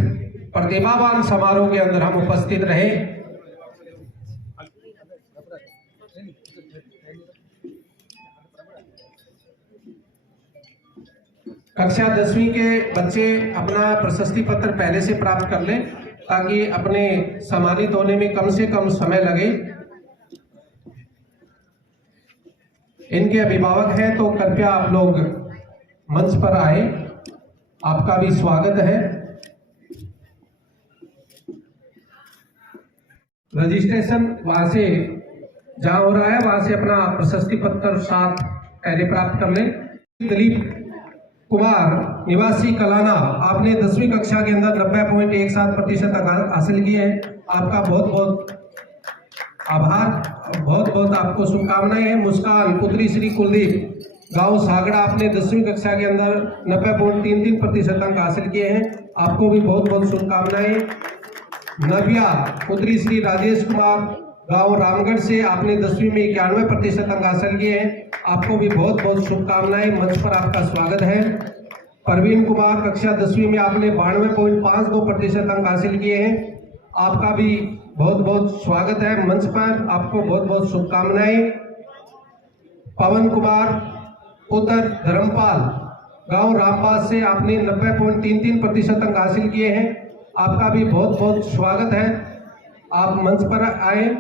प्रतिभावान समारोह के अंदर हम उपस्थित रहे। कक्षा 10वीं के बच्चे अपना प्रशस्ति पत्र पहले से प्राप्त कर लें ताकि अपने सम्मानित होने में कम से कम समय लगे। इनके अभिभावक हैं तो कृपया आप लोग मंच पर आए। आपका भी स्वागत है। रजिस्ट्रेशन वहां से जहां हो रहा है वहां से अपना प्रशस्ति पत्र साथ पहले प्राप्त कर लें। दिलीप कुमार निवासी कलाना आपने 10वीं कक्षा के अंदर 90.17% अंक हासिल किए हैं। आपका बहुत बहुत आभार, बहुत बहुत आपको शुभकामनाएं हैं। मुस्कान पुत्री श्री कुलदीप गांव सागड़ा आपने 10वीं कक्षा के अंदर 90.33% अंक हासिल किए हैं। आपको भी बहुत बहुत शुभकामनाएं। नव्या पुत्री श्री राजेश कुमार गांव रामगढ़ से आपने 10वीं में 91% अंक हासिल किए हैं। आपको भी बहुत बहुत शुभकामनाएं। मंच पर आपका स्वागत है। परवीन कुमार कक्षा 10वीं में आपने 92.52% अंक हासिल किए हैं। आपका भी बहुत बहुत स्वागत है। मंच पर आपको बहुत बहुत शुभकामनाएं। पवन कुमार पुत्र धर्मपाल गांव रामपास से आपने 90.33% अंक हासिल किए हैं। आपका भी बहुत बहुत स्वागत है। आप मंच पर आए।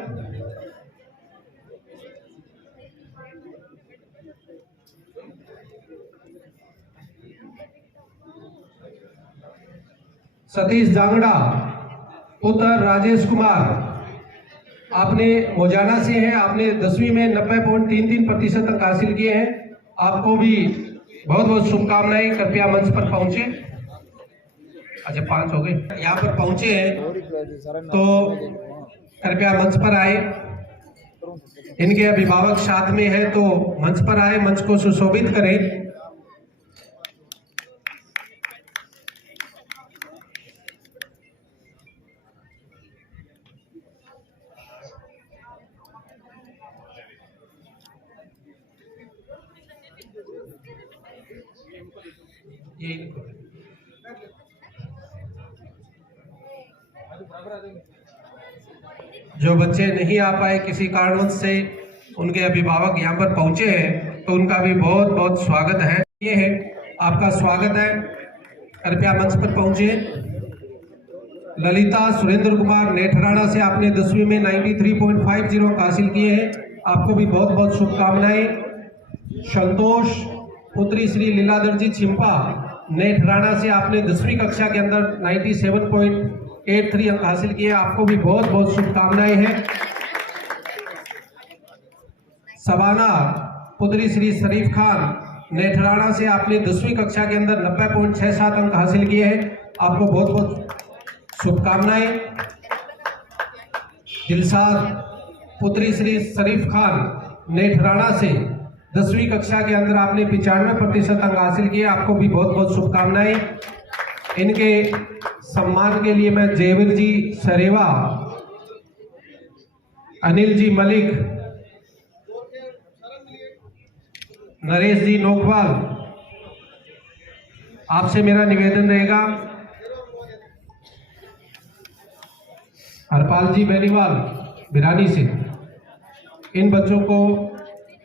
सतीश जांगड़ा पुत्र राजेश कुमार आपने मोजाना से हैं। आपने 10वीं में 90.33% अंक हासिल किए हैं। आपको भी बहुत बहुत शुभकामनाएं। कृपया मंच पर पहुंचे। अच्छा 5 हो गए। यहाँ पर पहुंचे हैं तो कृपया मंच पर आए। इनके अभिभावक साथ में है तो मंच पर आए, मंच को सुशोभित करें। जो बच्चे नहीं आ पाए किसी कारणवश से, उनके अभिभावक यहाँ पर पहुंचे हैं, तो उनका भी बहुत बहुत स्वागत है। ये है आपका स्वागत है, कृपया मंच पर पहुंचे। ललिता सुरेंद्र कुमार नेठराणा से आपने 10वीं में 93.50 अंक हासिल किए हैं, आपको भी बहुत बहुत शुभकामनाएं। संतोष पुत्री श्री लीलाधर जी छिंपा नेठराणा से आपने 10वीं कक्षा के अंदर 97.83 अंक हासिल किए, आपको भी बहुत बहुत शुभकामनाएं हैं। सवाना पुत्री श्री शरीफ खान नेठराणा से आपने 10वीं कक्षा के अंदर 90.67 अंक हासिल किए हैं, आपको बहुत बहुत शुभकामनाएं। दिलसाद पुत्री श्री शरीफ खान नेठराणा से 10वीं कक्षा के अंदर आपने 95% अंक हासिल किए, आपको भी बहुत बहुत शुभकामनाएं। इनके सम्मान के लिए मैं जयवीर जी सरेवा, अनिल जी मलिक, नरेश जी नोखवाल, आपसे मेरा निवेदन रहेगा, हरपाल जी बेनीवाल बिरानी से, इन बच्चों को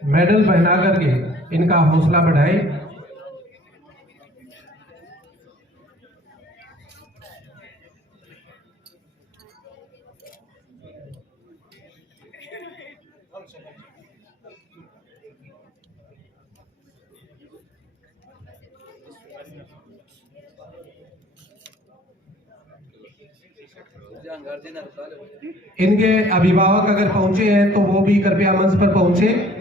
मेडल पहना करके इनका हौसला बढ़ाएं। इनके अभिभावक अगर पहुंचे हैं तो वो भी कृपया मंच पर पहुंचे।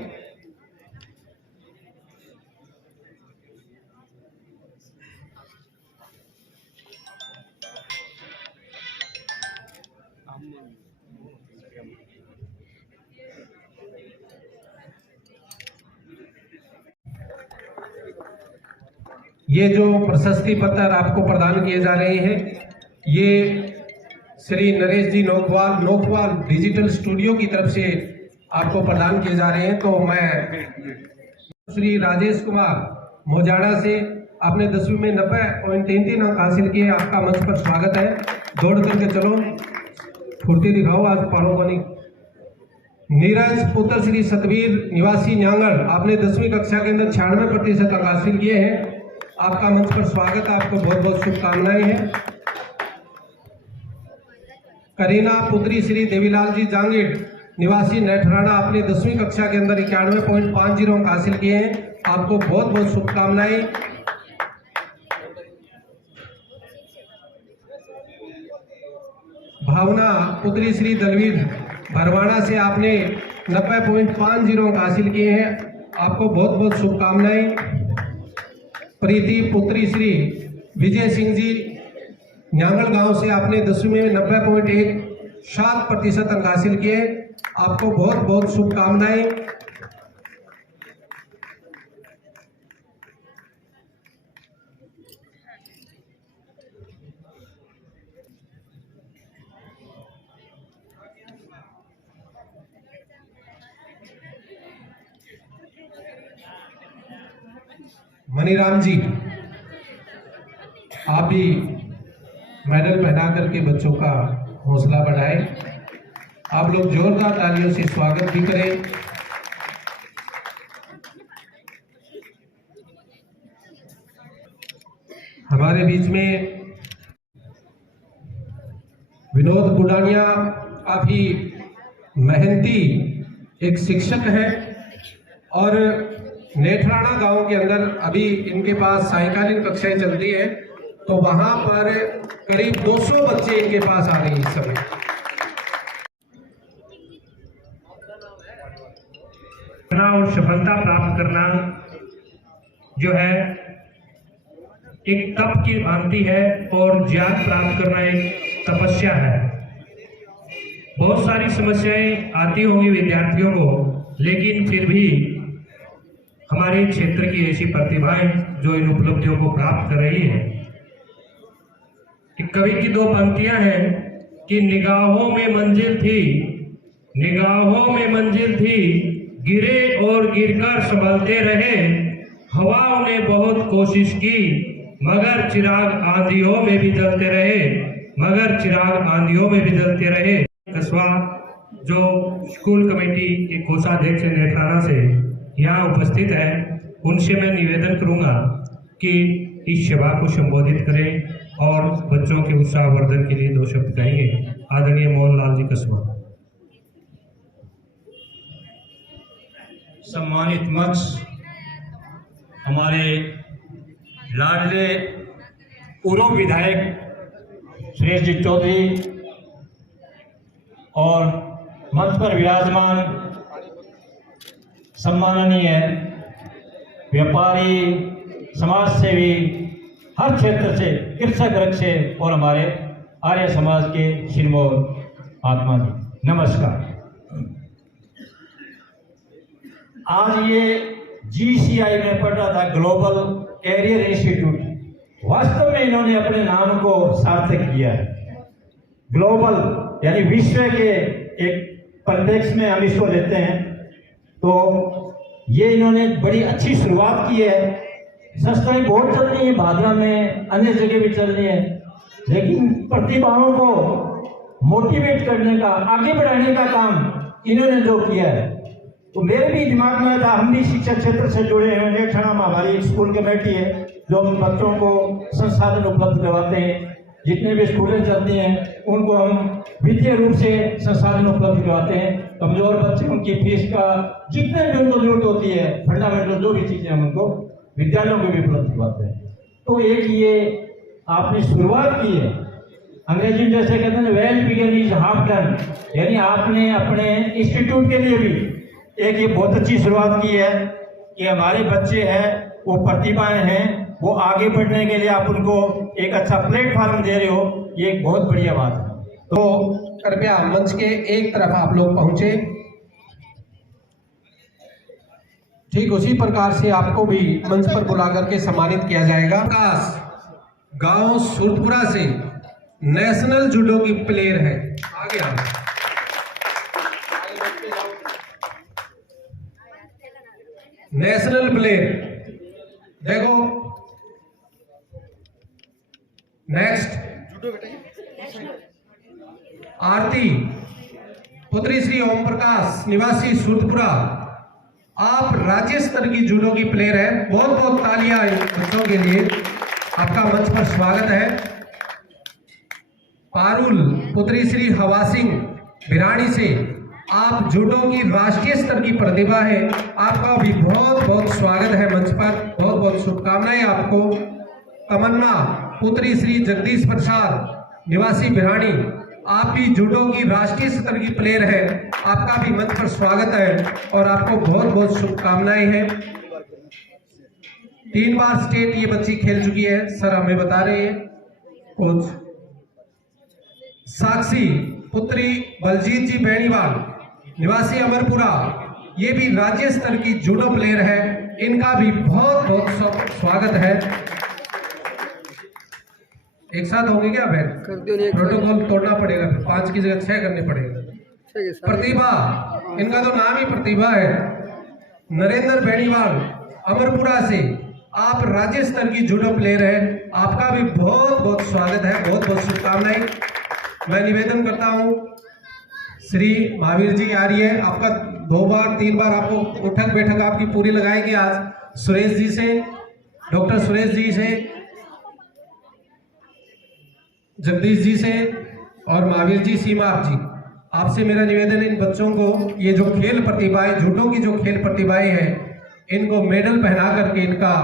ये जो प्रशस्ति पत्र आपको प्रदान किए जा रहे हैं, ये श्री नरेश जी नोखवाल डिजिटल स्टूडियो की तरफ से आपको प्रदान किए जा रहे हैं। तो मैं श्री राजेश कुमार मोजाड़ा से आपने 10वीं में 90.33 अंक हासिल किए, आपका मंच पर स्वागत है। दौड़ करके चलो, फुर्ती दिखाओ, आज पढ़ो को नहीं। नीरज पुत्र श्री सतवीर निवासी न्यांगड़, आपने 10वीं कक्षा के अंदर 96% अंक हासिल किए हैं, आपका मंच पर स्वागत है, आपको बहुत बहुत शुभकामनाएं हैं। करीना पुत्री श्री देवीलाल जी जांगीर निवासी नेठराणा, आपने 10वीं कक्षा के अंदर 91.50 अंक हासिल किए हैं, आपको बहुत बहुत शुभकामनाएं। भावना पुत्री श्री दलवीर भरवाना से आपने 90.50 अंक हासिल किए हैं, आपको बहुत बहुत शुभकामनाएं। प्रीति पुत्री श्री विजय सिंह जी न्यांगल गांव से आपने 10वीं में 90.17% अंक हासिल किए, आपको बहुत बहुत शुभकामनाएं। मनीराम जी, आप भी मेडल पहना करके बच्चों का हौसला बढ़ाएं। आप लोग जोरदार तालियों से स्वागत भी करें। हमारे बीच में विनोद बुडानिया काफी मेहनती एक शिक्षक है और नेठराणा गांव के अंदर अभी इनके पास सायकालीन कक्षाएं चलती हैं, तो वहां पर करीब 200 बच्चे इनके पास आ रहे हैं इस समय। और सफलता प्राप्त करना जो है एक तप की भांति है और ज्ञान प्राप्त करना एक तपस्या है। बहुत सारी समस्याएं आती होंगी विद्यार्थियों को, लेकिन फिर भी हमारे क्षेत्र की ऐसी प्रतिभाएं जो इन उपलब्धियों को प्राप्त कर रही है। कवि की 2 पंक्तियां हैं कि निगाहों में मंजिल थी, निगाहों में मंजिल थी, गिरे और गिरकर संभलते रहे, हवाओं ने बहुत कोशिश की, मगर चिराग आंधियों में भी जलते रहे, मगर चिराग आंधियों में भी जलते रहे। कस्बा जो स्कूल कमेटी के कोषाध्यक्ष नेत्राना से यहाँ उपस्थित है, उनसे मैं निवेदन करूंगा कि इस सभा को संबोधित करें और बच्चों के उत्साहवर्धन के लिए 2 शब्द कहेंगे। आदरणीय मोहनलाल जी कस्बा। सम्मानित मंच, हमारे लाडले पूर्व विधायक सुरेश जी चौधरी और मंच पर विराजमान सम्माननीय व्यापारी, समाज सेवी, हर क्षेत्र से, कृषक वर्ग से और हमारे आर्य समाज के शिरमौर आत्मा जी, नमस्कार। आज ये GCI में पढ़ रहा था, ग्लोबल कैरियर इंस्टीट्यूट। वास्तव में इन्होंने अपने नाम को सार्थक किया है। ग्लोबल यानी विश्व के एक परिप्रेक्ष्य में हम इसको लेते हैं, तो ये इन्होंने बड़ी अच्छी शुरुआत की है। संस्थाएं बहुत चल रही है, भादरा में, अन्य जगह भी चल रही है, लेकिन प्रतिभाओं को मोटिवेट करने का, आगे बढ़ाने का काम इन्होंने जो किया है, तो मेरे भी दिमाग में था, हम भी शिक्षा क्षेत्र से जुड़े हैं। एक क्षण हमारी स्कूल कमेटी है जो हम बच्चों को संसाधन उपलब्ध करवाते हैं। जितने भी स्कूलें चलती हैं उनको हम वित्तीय रूप से संसाधन उपलब्ध करवाते हैं। कमजोर बच्चे, उनकी फीस का जितने भी उनको जरूरत होती है, फंडामेंटल जो भी चीजें हम उनको विद्यालयों में भी उपलब्ध करवाते हैं। तो एक ये आपने शुरुआत की है, अंग्रेजी में जैसे कहते हैं well begun is half done, यानी आपने अपने इंस्टीट्यूट के लिए भी एक ये बहुत अच्छी शुरुआत की है कि हमारे बच्चे हैं, वो प्रतिभाएं हैं, वो आगे बढ़ने के लिए आप उनको एक अच्छा प्लेटफॉर्म दे रहे हो, ये एक बहुत बढ़िया बात है। तो कृपया मंच के एक तरफ आप लोग पहुंचे। ठीक उसी प्रकार से आपको भी मंच पर बुला करके सम्मानित किया जाएगा। गांव सुरपुरा से नेशनल जूडो की प्लेयर है, आगे आओ। नेशनल प्लेयर, देखो नेक्स्ट आरती पुत्री श्री ओम प्रकाश निवासी सुरपुरा, आप राज्य स्तर की जूडो की प्लेयर है। बहुत बहुत तालियां बच्चों के लिए, आपका मंच पर स्वागत है। पारुल पुत्री श्री हवा सिंह भिराणी से, आप जूडो की राष्ट्रीय स्तर की प्रतिभा है, आपका भी बहुत बहुत स्वागत है मंच पर, बहुत बहुत शुभकामनाएं आपको। तमन्ना पुत्री श्री जगदीश प्रसाद निवासी भिराणी, आप भी जूडो की राष्ट्रीय स्तर की प्लेयर है, आपका भी मंच पर स्वागत है और आपको बहुत बहुत शुभकामनाएं हैं। 3 बार स्टेट ये बच्ची खेल चुकी है, सर हमें बता रहे हैं कोच। साक्षी पुत्री बलजीत जी बेनीवाल निवासी अमरपुरा, ये भी राज्य स्तर की जूडो प्लेयर है, इनका भी बहुत बहुत स्वागत है। एक साथ होंगे क्या बहन? प्रोटोकॉल तोड़ना पड़ेगा, 5 की जगह 6 करने पड़ेगा। प्रतिभा, इनका तो नाम ही प्रतिभा है। नरेंद्र बेनीवाल अमरपुरा से, आप राज्य स्तर की जूडो प्लेयर है, आपका भी बहुत बहुत स्वागत है, बहुत बहुत शुभकामनाएं। मैं निवेदन करता हूं श्री महावीर जी आ रही है, आपका 2 बार 3 बार आपको उठक बैठक आपकी पूरी लगाएगी आज। सुरेश जी से, डॉक्टर सुरेश जी से, जगदीश जी से और महावीर जी सीमार जी, आपसे मेरा निवेदन है, इन बच्चों को ये जो खेल प्रतिभाएं, जूडो की जो खेल प्रतिभाएं हैं, इनको मेडल पहना करके इनका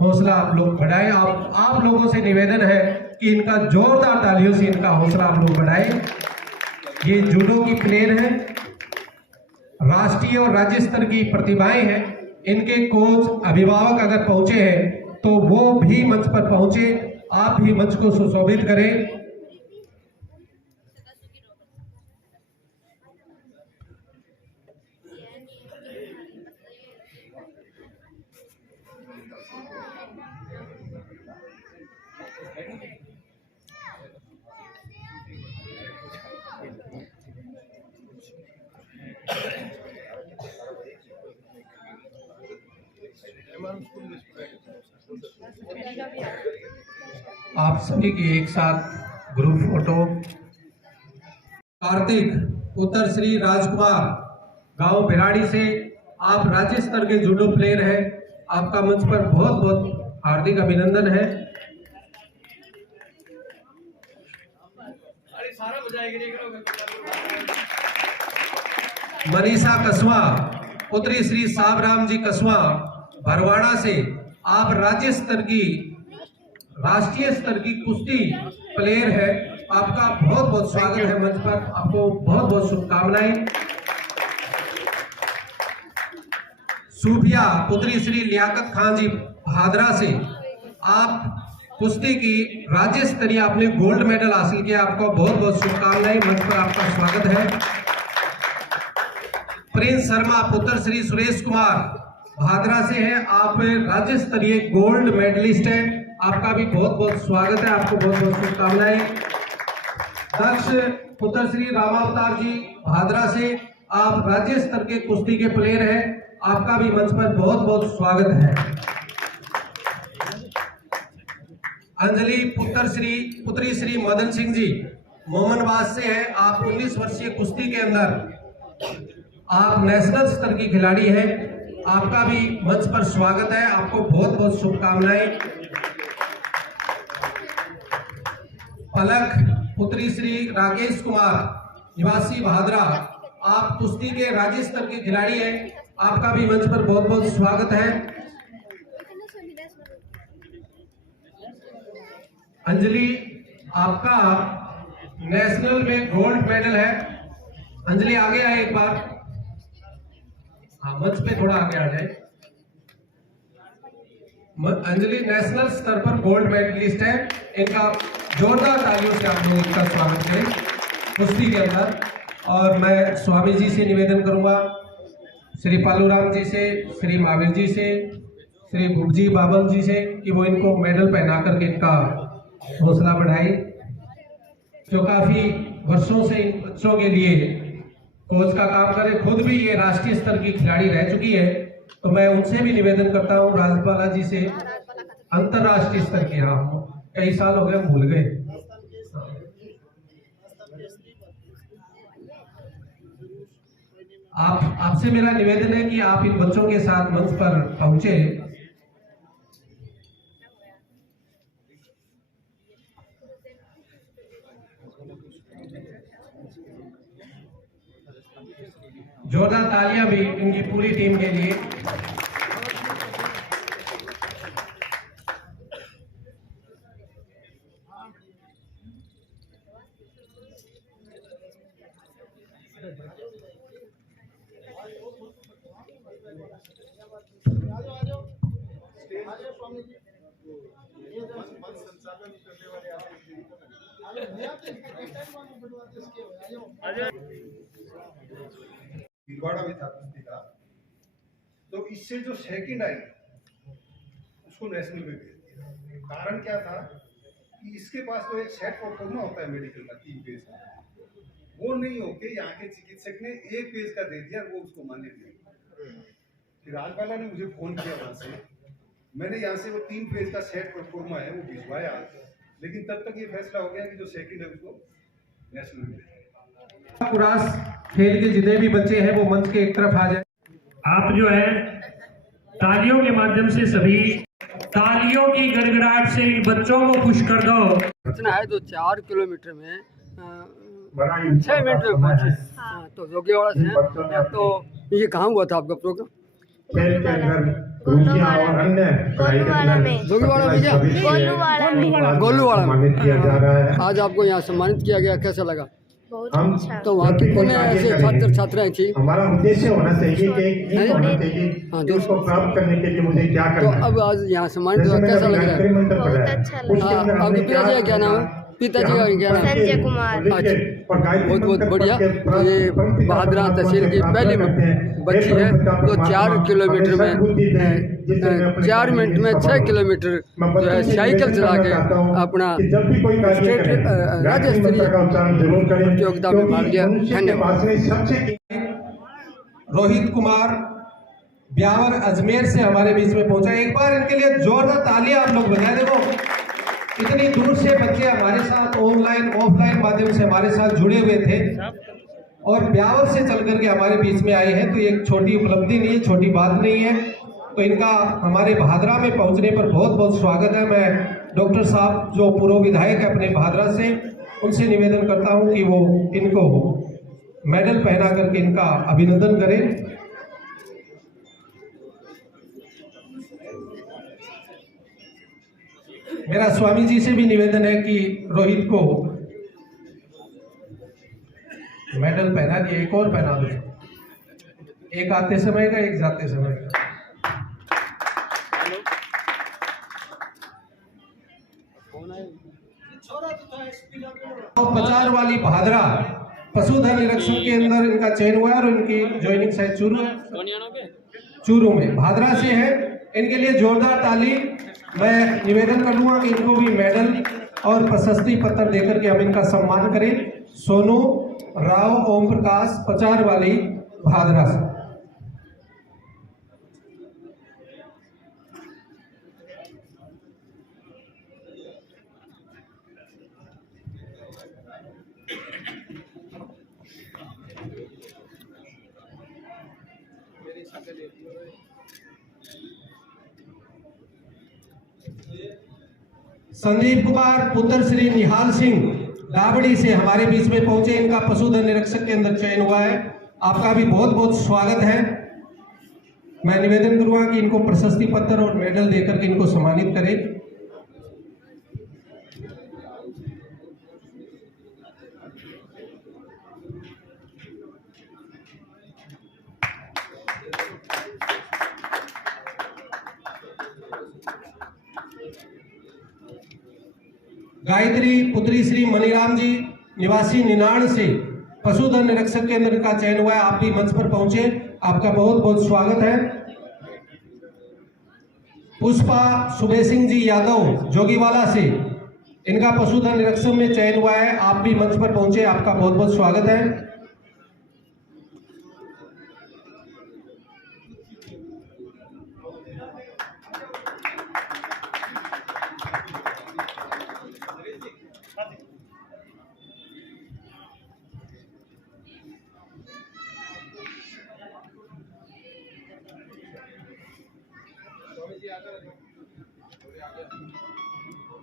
हौसला आप लोग बढ़ाएं। आप लोगों से निवेदन है कि इनका जोरदार तालियों से इनका हौसला आप लोग बढ़ाएं। ये जूडो की प्लेयर है, राष्ट्रीय और राज्य स्तर की प्रतिभाएं हैं, इनके कोच अभिभावक अगर पहुंचे हैं तो वो भी मंच पर पहुंचे, आप भी मंच को सुशोभित करें। आप सभी की एक साथ ग्रुप फोटो। कार्तिक पुत्र श्री राजकुमार, गांव भिराड़ी से, आप राज्य स्तर के जूडो प्लेयर हैं। आपका मंच पर बहुत बहुत हार्दिक अभिनंदन है। मनीषा कसवा, पुत्री श्री साबराम जी कसवा, भरवाड़ा से, आप राज्य स्तर की, राष्ट्रीय स्तर की कुश्ती प्लेयर है। आपका बहुत बहुत स्वागत है मंच पर, आपको बहुत बहुत शुभकामनाएं। सूफिया, पुत्री श्री लियाकत खान जी, भादरा से, आप कुश्ती की राज्य स्तरीय आपने गोल्ड मेडल हासिल किया, आपको बहुत बहुत शुभकामनाएं। मंच पर आपका स्वागत है। प्रिंस शर्मा, पुत्र श्री सुरेश कुमार, भादरा से है, आप राज्य स्तरीय गोल्ड मेडलिस्ट हैं। आपका भी बहुत बहुत स्वागत है, आपको बहुत बहुत शुभकामनाएं। दक्ष, पुत्र श्री रामावतार जी, भादरा से, आप राज्य स्तर के कुश्ती के प्लेयर हैं। आपका भी मंच पर बहुत बहुत स्वागत है। अंजलि, पुत्री श्री मदन सिंह जी, मोमनबाद से है, आप 19 वर्षीय कुश्ती के अंदर आप नेशनल स्तर की खिलाड़ी हैं। आपका भी मंच पर स्वागत है, आपको बहुत बहुत शुभकामनाएं। पलक, पुत्री श्री राकेश कुमार, निवासी भादरा, आप कुश्ती के राज्य स्तर के खिलाड़ी हैं। आपका भी मंच पर बहुत बहुत स्वागत है। अंजलि, आपका नेशनल में गोल्ड मेडल है। अंजलि आगे आए एक बार, हाँ मंच पे थोड़ा आगे आ जाए। अंजलि नेशनल स्तर पर गोल्ड मेडलिस्ट है। इनका जोरदार तालियों से आप लोग इनका स्वागत करें कुश्ती के अंदर। और मैं स्वामी जी से निवेदन करूंगा, श्री पालूराम जी से, श्री महावीर जी से, श्री भुगजी बाबल जी से, कि वो इनको मेडल पहना करके इनका हौसला बढ़ाए, जो काफी वर्षों से इन बच्चों के लिए कोच का काम करे। खुद भी ये राष्ट्रीय स्तर की खिलाड़ी रह चुकी है, तो मैं उनसे भी निवेदन करता हूँ, राजबाला जी से, अंतरराष्ट्रीय स्तर की, हाँ कई साल हो गए भूल गए। आपसे मेरा निवेदन है कि आप इन बच्चों के साथ मंच पर पहुंचे। जोरदार तालियां भी इनकी पूरी टीम के लिए। भीलवाड़ा में था कुश्ती का, तो इससे जो सेकंड आई उसको नेशनल में भेज दिया। कारण क्या था कि इसके पास तो एक सेट परफॉर्मा होता है मेडिकल का 3 पेज का, वो नहीं होके यहाँ के चिकित्सक ने 1 पेज का दे दिया, वो उसको मान्य दिया। फिर राजबाला ने मुझे फोन किया वहां से, मैंने यहाँ से वो 3 पेज का सेट परफॉर्मा है वो भिजवाया, लेकिन तब तक ये फैसला हो गया कि जो सेकंड है उसको नेशनल में। कुरास खेल के जितने भी बच्चे हैं वो मंच के एक तरफ आ जाए। आप जो है तालियों के माध्यम से, सभी तालियों की गड़गड़ाहट से बच्चों को खुश कर दो। इतना है तो 4 किलोमीटर में 6 मिनट में पहुंचे। हाँ, तो जोगीवाड़ा से। तो ये कहाँ हुआ था आपका प्रोग्राम? गोलूवाड़ा में गोलूवाड़ा में। आज आपको यहाँ सम्मानित किया गया, कैसा लगा? बहुत अच्छा। तो वहाँ की कौन ऐसे छात्र छात्राएं थी? हमारा उद्देश्य होना चाहिए कि एक होना चाहिए कि उसको प्राप्त करने के लिए मुझे क्या करना है। तो अब आज यहाँ सम्मानित हुआ, कैसा लग रहा है? बहुत अच्छा लगा। आपके पिताजी का क्या नाम है? पिताजी का क्या नाम है? संजय कुमार। बहुत बहुत बढ़िया। ये भादरा तहसील की पहली बच्ची है, तो 4 किलोमीटर में 4 मिनट में 6 किलोमीटर जो है साइकिल चला के अपना स्टेट राज्य स्तरीय प्रतियोगिता में भाग लिया। धन्यवाद। रोहित कुमार ब्यावर अजमेर से हमारे बीच में पहुंचा, एक बार इनके लिए जोरदार तालियां आप लोग बजाए। देखो इतनी दूर से बच्चे हमारे साथ ऑनलाइन ऑफलाइन माध्यम से हमारे साथ जुड़े हुए थे और ब्यावर से चल करके हमारे बीच में आए हैं, तो ये एक छोटी उपलब्धि नहीं है, छोटी बात नहीं है। तो इनका हमारे भादरा में पहुंचने पर बहुत बहुत स्वागत है। मैं डॉक्टर साहब जो पूर्व विधायक है अपने भादरा से, उनसे निवेदन करता हूं कि वो इनको मेडल पहना करके इनका अभिनंदन करें। मेरा स्वामी जी से भी निवेदन है कि रोहित को मेडल पहना दिए, एक और पहना दो, एक आते समय का, एक जाते समय का। पचार वाली भादरा पशुधन निरीक्षण के अंदर इनका चयन हुआ और इनकी ज्वाइनिंग शायद चूरू में भादरा से है। इनके लिए जोरदार ताली। मैं निवेदन करूंगा कि इनको भी मेडल और प्रशस्ति पत्र देकर के हम इनका सम्मान करें। सोनू राव ओम प्रकाश पचार वाली भादरा से। संदीप कुमार पुत्र श्री निहाल सिंह डाबड़ी से हमारे बीच में पहुंचे, इनका पशुधन निरीक्षक के अंदर चयन हुआ है। आपका भी बहुत बहुत स्वागत है। मैं निवेदन करूंगा कि इनको प्रशस्ति पत्र और मेडल देकर के इनको सम्मानित करें। गायत्री पुत्री श्री मणिराम जी निवासी निनाण से पशुधन निरीक्षक केंद्र का चयन हुआ है। आप भी मंच पर पहुंचे, आपका बहुत बहुत स्वागत है। पुष्पा सुबे सिंह जी यादव जोगीवाला से, इनका पशुधन निरीक्षण में चयन हुआ है। आप भी मंच पर पहुंचे, आपका बहुत बहुत स्वागत है।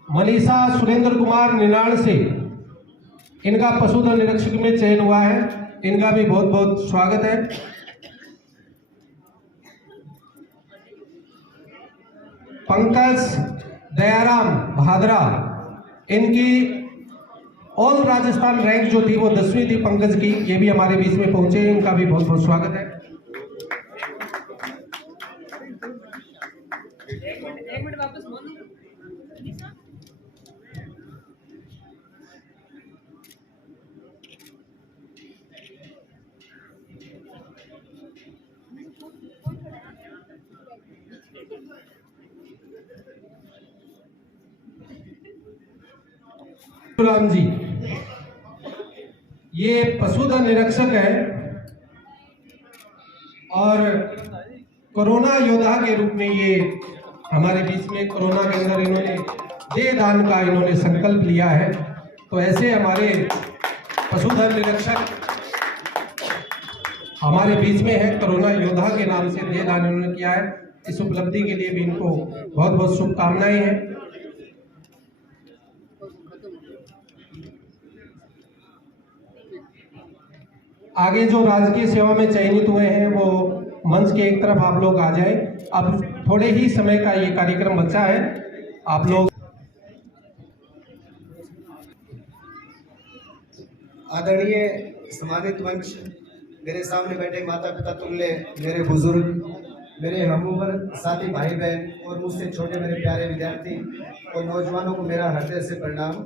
मनीषा सुरेंद्र कुमार निनाण से, इनका पशुधन निरीक्षक में चयन हुआ है। इनका भी बहुत बहुत स्वागत है। पंकज दयाराम भादरा, इनकी ऑल राजस्थान रैंक जो थी वो 10वीं थी पंकज की, ये भी हमारे बीच में पहुंचे, इनका भी बहुत बहुत स्वागत है। राम जी, ये पशुधन निरीक्षक है और कोरोना योद्धा के रूप में ये हमारे बीच में कोरोना के अंदर इन्होंने देह दान का इन्होंने संकल्प लिया है। तो ऐसे हमारे पशुधन निरीक्षक हमारे बीच में है, कोरोना योद्धा के नाम से देह दान इन्होंने किया है। इस उपलब्धि के लिए भी इनको बहुत बहुत शुभकामनाएं हैं। आगे जो राजकीय सेवा में चयनित हुए हैं वो मंच के एक तरफ आप लोग आ जाएं। अब थोड़े ही समय का ये कार्यक्रम बचा है, आप लोग। आदरणीय सम्मानित मंच, मेरे सामने बैठे माता पिता तुल्य मेरे बुजुर्ग, मेरे हमउम्र साथी भाई बहन और मुझसे छोटे मेरे प्यारे विद्यार्थी और नौजवानों को मेरा हृदय से प्रणाम।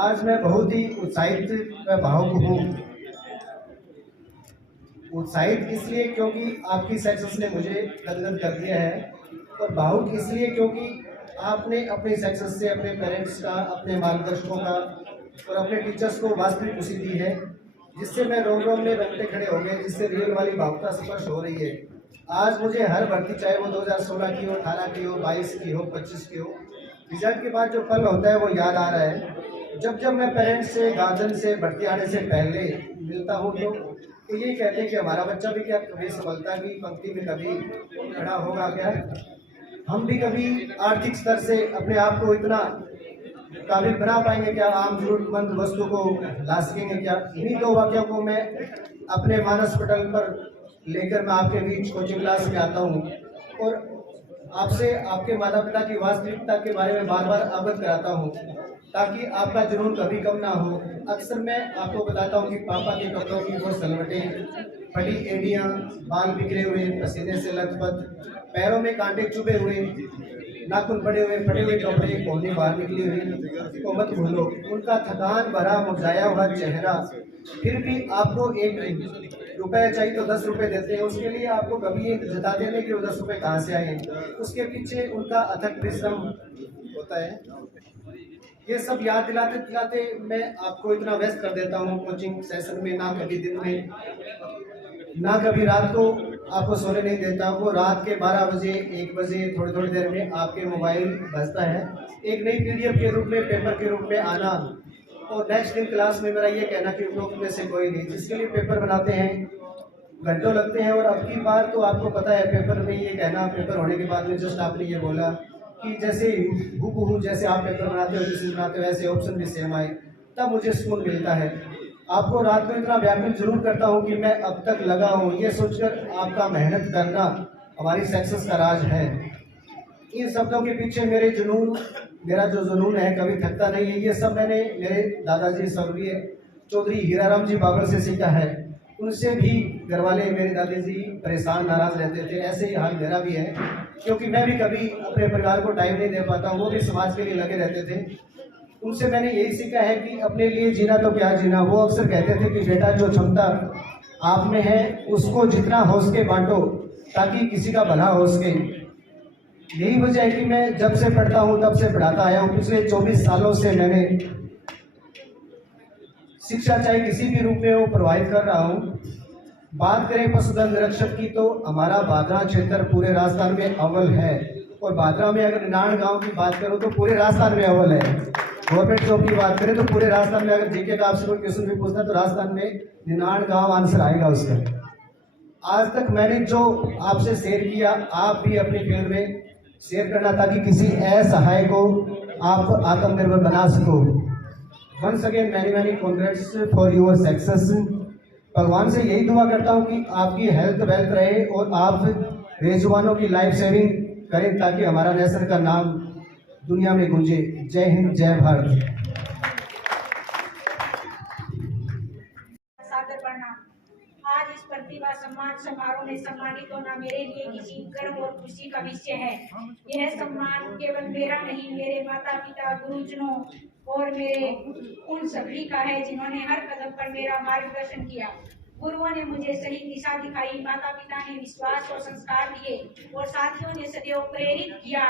आज मैं बहुत ही उत्साहित व भावुक हूँ। उत्साहित इसलिए क्योंकि आपकी सक्सेस ने मुझे गदगद कर दिया है, और भावुक इसलिए क्योंकि आपने अपनी सक्सेस से अपने पेरेंट्स का, अपने मार्गदर्शकों का और अपने टीचर्स को वास्तविक खुशी दी है, जिससे मैं रोम रोम में रोंगटे खड़े हो गए, जिससे रियल वाली भावुकता स्पर्श हो रही है। आज मुझे हर भर्ती, चाहे वो 2016 की हो, 18 की हो, 22 की हो, 25 की हो, रिजल्ट के बाद जो पल होता है वो याद आ रहा है। जब जब मैं पेरेंट्स से गार्जियन से भर्ती आने से पहले मिलता हूँ तो यही कहते हैं कि हमारा बच्चा भी क्या कभी सफलता की पंक्ति में कभी खड़ा होगा क्या, हम भी कभी आर्थिक स्तर से अपने आप को इतना काबिल बना पाएंगे क्या, आम जरूरतमंद वस्तु को ला सकेंगे क्या। इन्हीं दो वाक्यों को मैं अपने मानस पटल पर लेकर मैं आपके बीच कोचिंग क्लास में आता हूँ और आपसे आपके माता पिता की वास्तविकता के बारे में बार बार अवगत कराता हूँ ताकि आपका जुनून कभी कम ना हो। अक्सर मैं आपको बताता हूँ कि पापा के कपड़ों की वो सलवटें, फटी एड़ियाँ, बाल बिखरे हुए, पसीने से लथपथ, पैरों में कांटे चुभे हुए, नाखून बड़े हुए, फटे हुए कपड़े, कोहनी बाहर निकली हुई को मत भूलो। उनका थकान भरा मुरझाया हुआ चेहरा, फिर भी आपको 1 रुपए चाहिए तो 10 रुपए देते हैं। उसके लिए आपको कभी ये जताते नहीं कि वो 10 रुपए कहाँ से आए, उसके पीछे उनका अथक परिश्रम होता है। ये सब याद दिलाते दिलाते मैं आपको इतना व्यस्त कर देता हूँ कोचिंग सेशन में, ना कभी दिन में ना कभी रात को आपको सोने नहीं देता। वो रात के 12 बजे 1 बजे थोड़ी थोड़ी देर में आपके मोबाइल बजता है, एक नई PDF के रूप में, पेपर के रूप में आना और नेक्स्ट दिन क्लास में मेरा ये कहना कि उन लोग में से कोई नहीं, जिसके लिए पेपर बनाते हैं घंटों लगते हैं। और अब की बार तो आपको पता है पेपर में ये कहना, पेपर होने के बाद में जस्ट आपने ये बोला कि जैसे हूबहू जैसे आप पेपर बनाते हो, जिसे बनाते हो वैसे ऑप्शन भी सेम आए, तब मुझे सुकून मिलता है। आपको रात को इतना व्याकुल जरूर करता हूँ कि मैं अब तक लगा हूँ, ये सोचकर आपका मेहनत करना हमारी सक्सेस का राज है। इन शब्दों के पीछे मेरा जो जुनून है कभी थकता नहीं है। ये सब मैंने मेरे दादाजी स्वर्गीय चौधरी हीराराम जी बाबर से सीखा है। उनसे भी घर वाले मेरे दादाजी परेशान नाराज रहते थे, ऐसे ही हाल मेरा भी है, क्योंकि मैं भी कभी अपने परिवार को टाइम नहीं दे पाता हूँ, वो भी समाज के लिए लगे रहते थे। उनसे मैंने यही सीखा है कि अपने लिए जीना तो क्या जीना। वो अक्सर कहते थे कि बेटा जो क्षमता आप में है उसको जितना हो सके बांटो ताकि किसी का भला हो सके। यही वजह है कि मैं जब से पढ़ता हूँ तब से पढ़ाता आया हूँ। पिछले 24 सालों से मैंने शिक्षा चाहे किसी भी रूप में वो प्रभावित कर रहा हूँ। बात करें पशुधन निरीक्षक की तो हमारा भादरा क्षेत्र पूरे राजस्थान में अव्वल है, और भादरा में अगर निनाण गांव की बात करो तो पूरे राजस्थान में अव्वल है। गवर्नमेंट जॉब की बात करें तो पूरे राजस्थान में, अगर जीके का आपसे कोई क्वेश्चन भी पूछता है तो राजस्थान में निनाण गांव आंसर आएगा उसका। आज तक मैंने जो आपसे शेयर किया आप भी अपनी फील्ड में शेयर करना ताकि किसी असहाय को आप आत्मनिर्भर बना सको। Once again many congrats for your success. भगवान से यही दुआ करता हूँ कि आपकी हेल्थ वेल्थ रहे और आप बेजुबानों की लाइफ सेविंग करें ताकि हमारा नेशन का नाम दुनिया में गूंजे। जय हिंद, जय भारत। सादर प्रणाम। आज इस प्रतिभा सम्मान समारोह में सम्मानित होना मेरे लिए किसी गर्व और खुशी का विषय है। यह सम्मान केवल मेरा नहीं, मेरे माता पिता, गुरुजनों और मेरे उन सभी का है जिन्होंने हर कदम पर मेरा मार्गदर्शन किया। गुरुओं ने मुझे सही दिशा दिखाई, माता पिता ने विश्वास और संस्कार दिए और साथियों ने सदैव प्रेरित किया,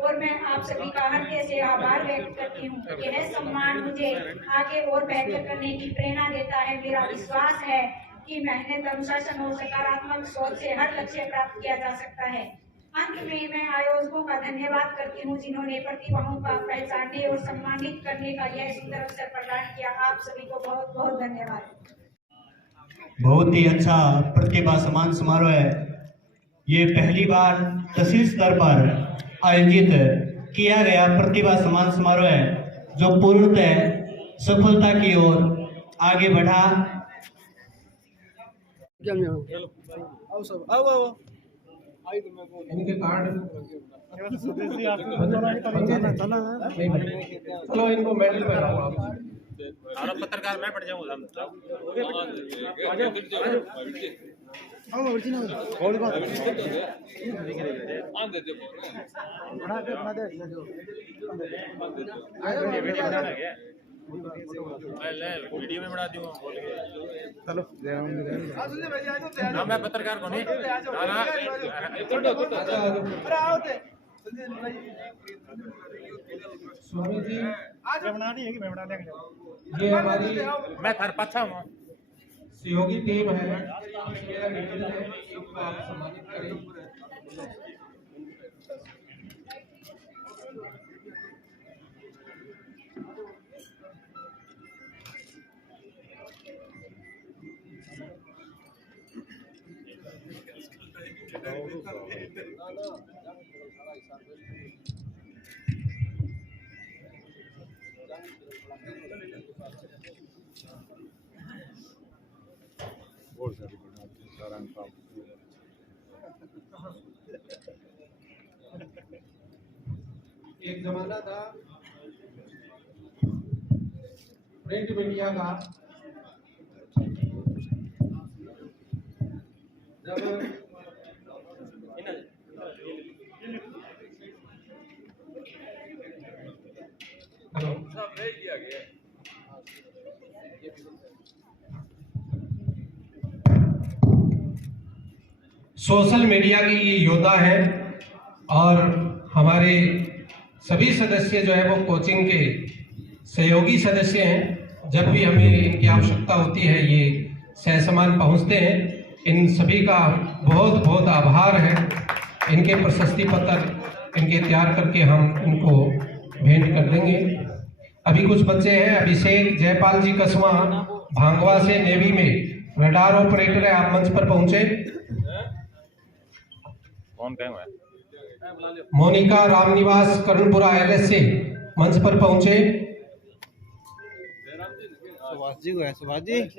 और मैं आप सभी का हृदय से आभार व्यक्त करती हूँ। यह सम्मान मुझे आगे और बेहतर करने की प्रेरणा देता है। मेरा विश्वास है कि मेहनत, अनुशासन और सकारात्मक सोच से हर लक्ष्य प्राप्त किया जा सकता है। अंत में मैं आयोजकों का धन्यवाद करती हूँ जिन्होंने प्रतिभाओं का पहचानने और सम्मानित करने का यह सुंदर अवसर प्रदान किया। आप सभी को बहुत बहुत धन्यवाद। बहुत ही अच्छा प्रतिभा सम्मान समारोह है। ये पहली बार तहसील स्तर पर आयोजित किया गया प्रतिभा सम्मान समारोह है जो पूर्णतः सफलता की ओर आगे बढ़ा। इनके कार्ड चलो इनको मेडल पहनाओ आप। पत्रकार मैं पढ़ जाऊंगा। वीडियो में बना दूंगा। चलो मैं पत्रकार को नहीं स्वामी जी बना दी है कि मैं बना देंगे। ये हमारी मैं थर पाछा हूँ सहयोगी टीम है, सबको आप सम्मानित करें। एक जमाना था प्रिंट मीडिया का, जब सोशल मीडिया की ये योद्धा है और हमारे सभी सदस्य जो है वो कोचिंग के सहयोगी सदस्य हैं। जब भी हमें इनकी आवश्यकता होती है ये सहसमान पहुंचते हैं। इन सभी का बहुत बहुत आभार है। इनके प्रशस्ति पत्र इनके तैयार करके हम इनको भेंट कर देंगे। अभी कुछ बच्चे हैं। अभिषेक जयपाल जी कसवा भांगवा से नेवी में रडार ऑपरेटर है, आप मंच पर पहुंचे। कौन कहें मैं? मोनिका रामनिवास कर्णपुरा LS से मंच पर पहुंचे। सुभाष जी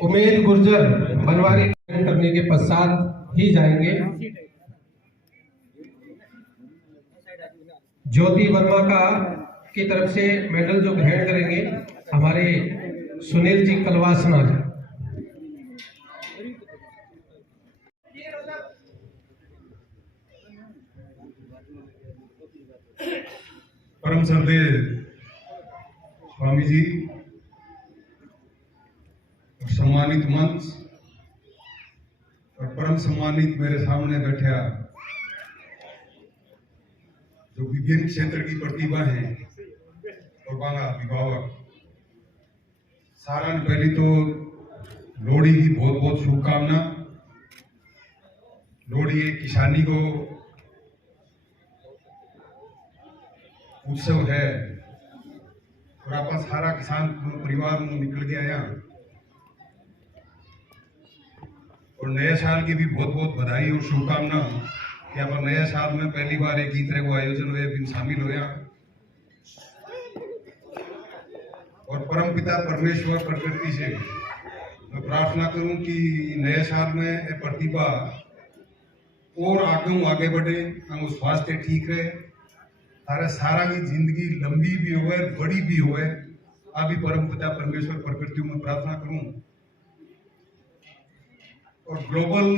उमेद गुर्जर बनवारी करने के पश्चात ही जाएंगे। ज्योति वर्मा का की तरफ से मेडल जो ग्रहण करेंगे हमारे सुनील जी कलवासना जी। परम श्रद्धेय स्वामी जी, सम्मानित मंच और परम सम्मानित मेरे सामने बैठा जो विभिन्न क्षेत्र की प्रतिभा है और बांगा अभिभावक, सारा ने पहली तो लोहड़ी की बहुत बहुत शुभकामना। लोहड़ी एक किसानी को उत्सव है और आप सारा किसान परिवार निकल के आया और नए साल की भी बहुत बहुत बधाई और शुभकामना कि आप नए साल में पहली बार एक ही तरह को आयोजन हुए बिन शामिल होया और परम पिता परमेश्वर प्रकृति से मैं प्रार्थना करूं कि नए साल में ये प्रतिभा और आगे बढ़े, हम स्वास्थ्य ठीक रहे, तारा सारा की जिंदगी लंबी भी होवे बड़ी भी होवे। अभी परम पिता परमेश्वर प्रकृति में प्रार्थना करूं और ग्लोबल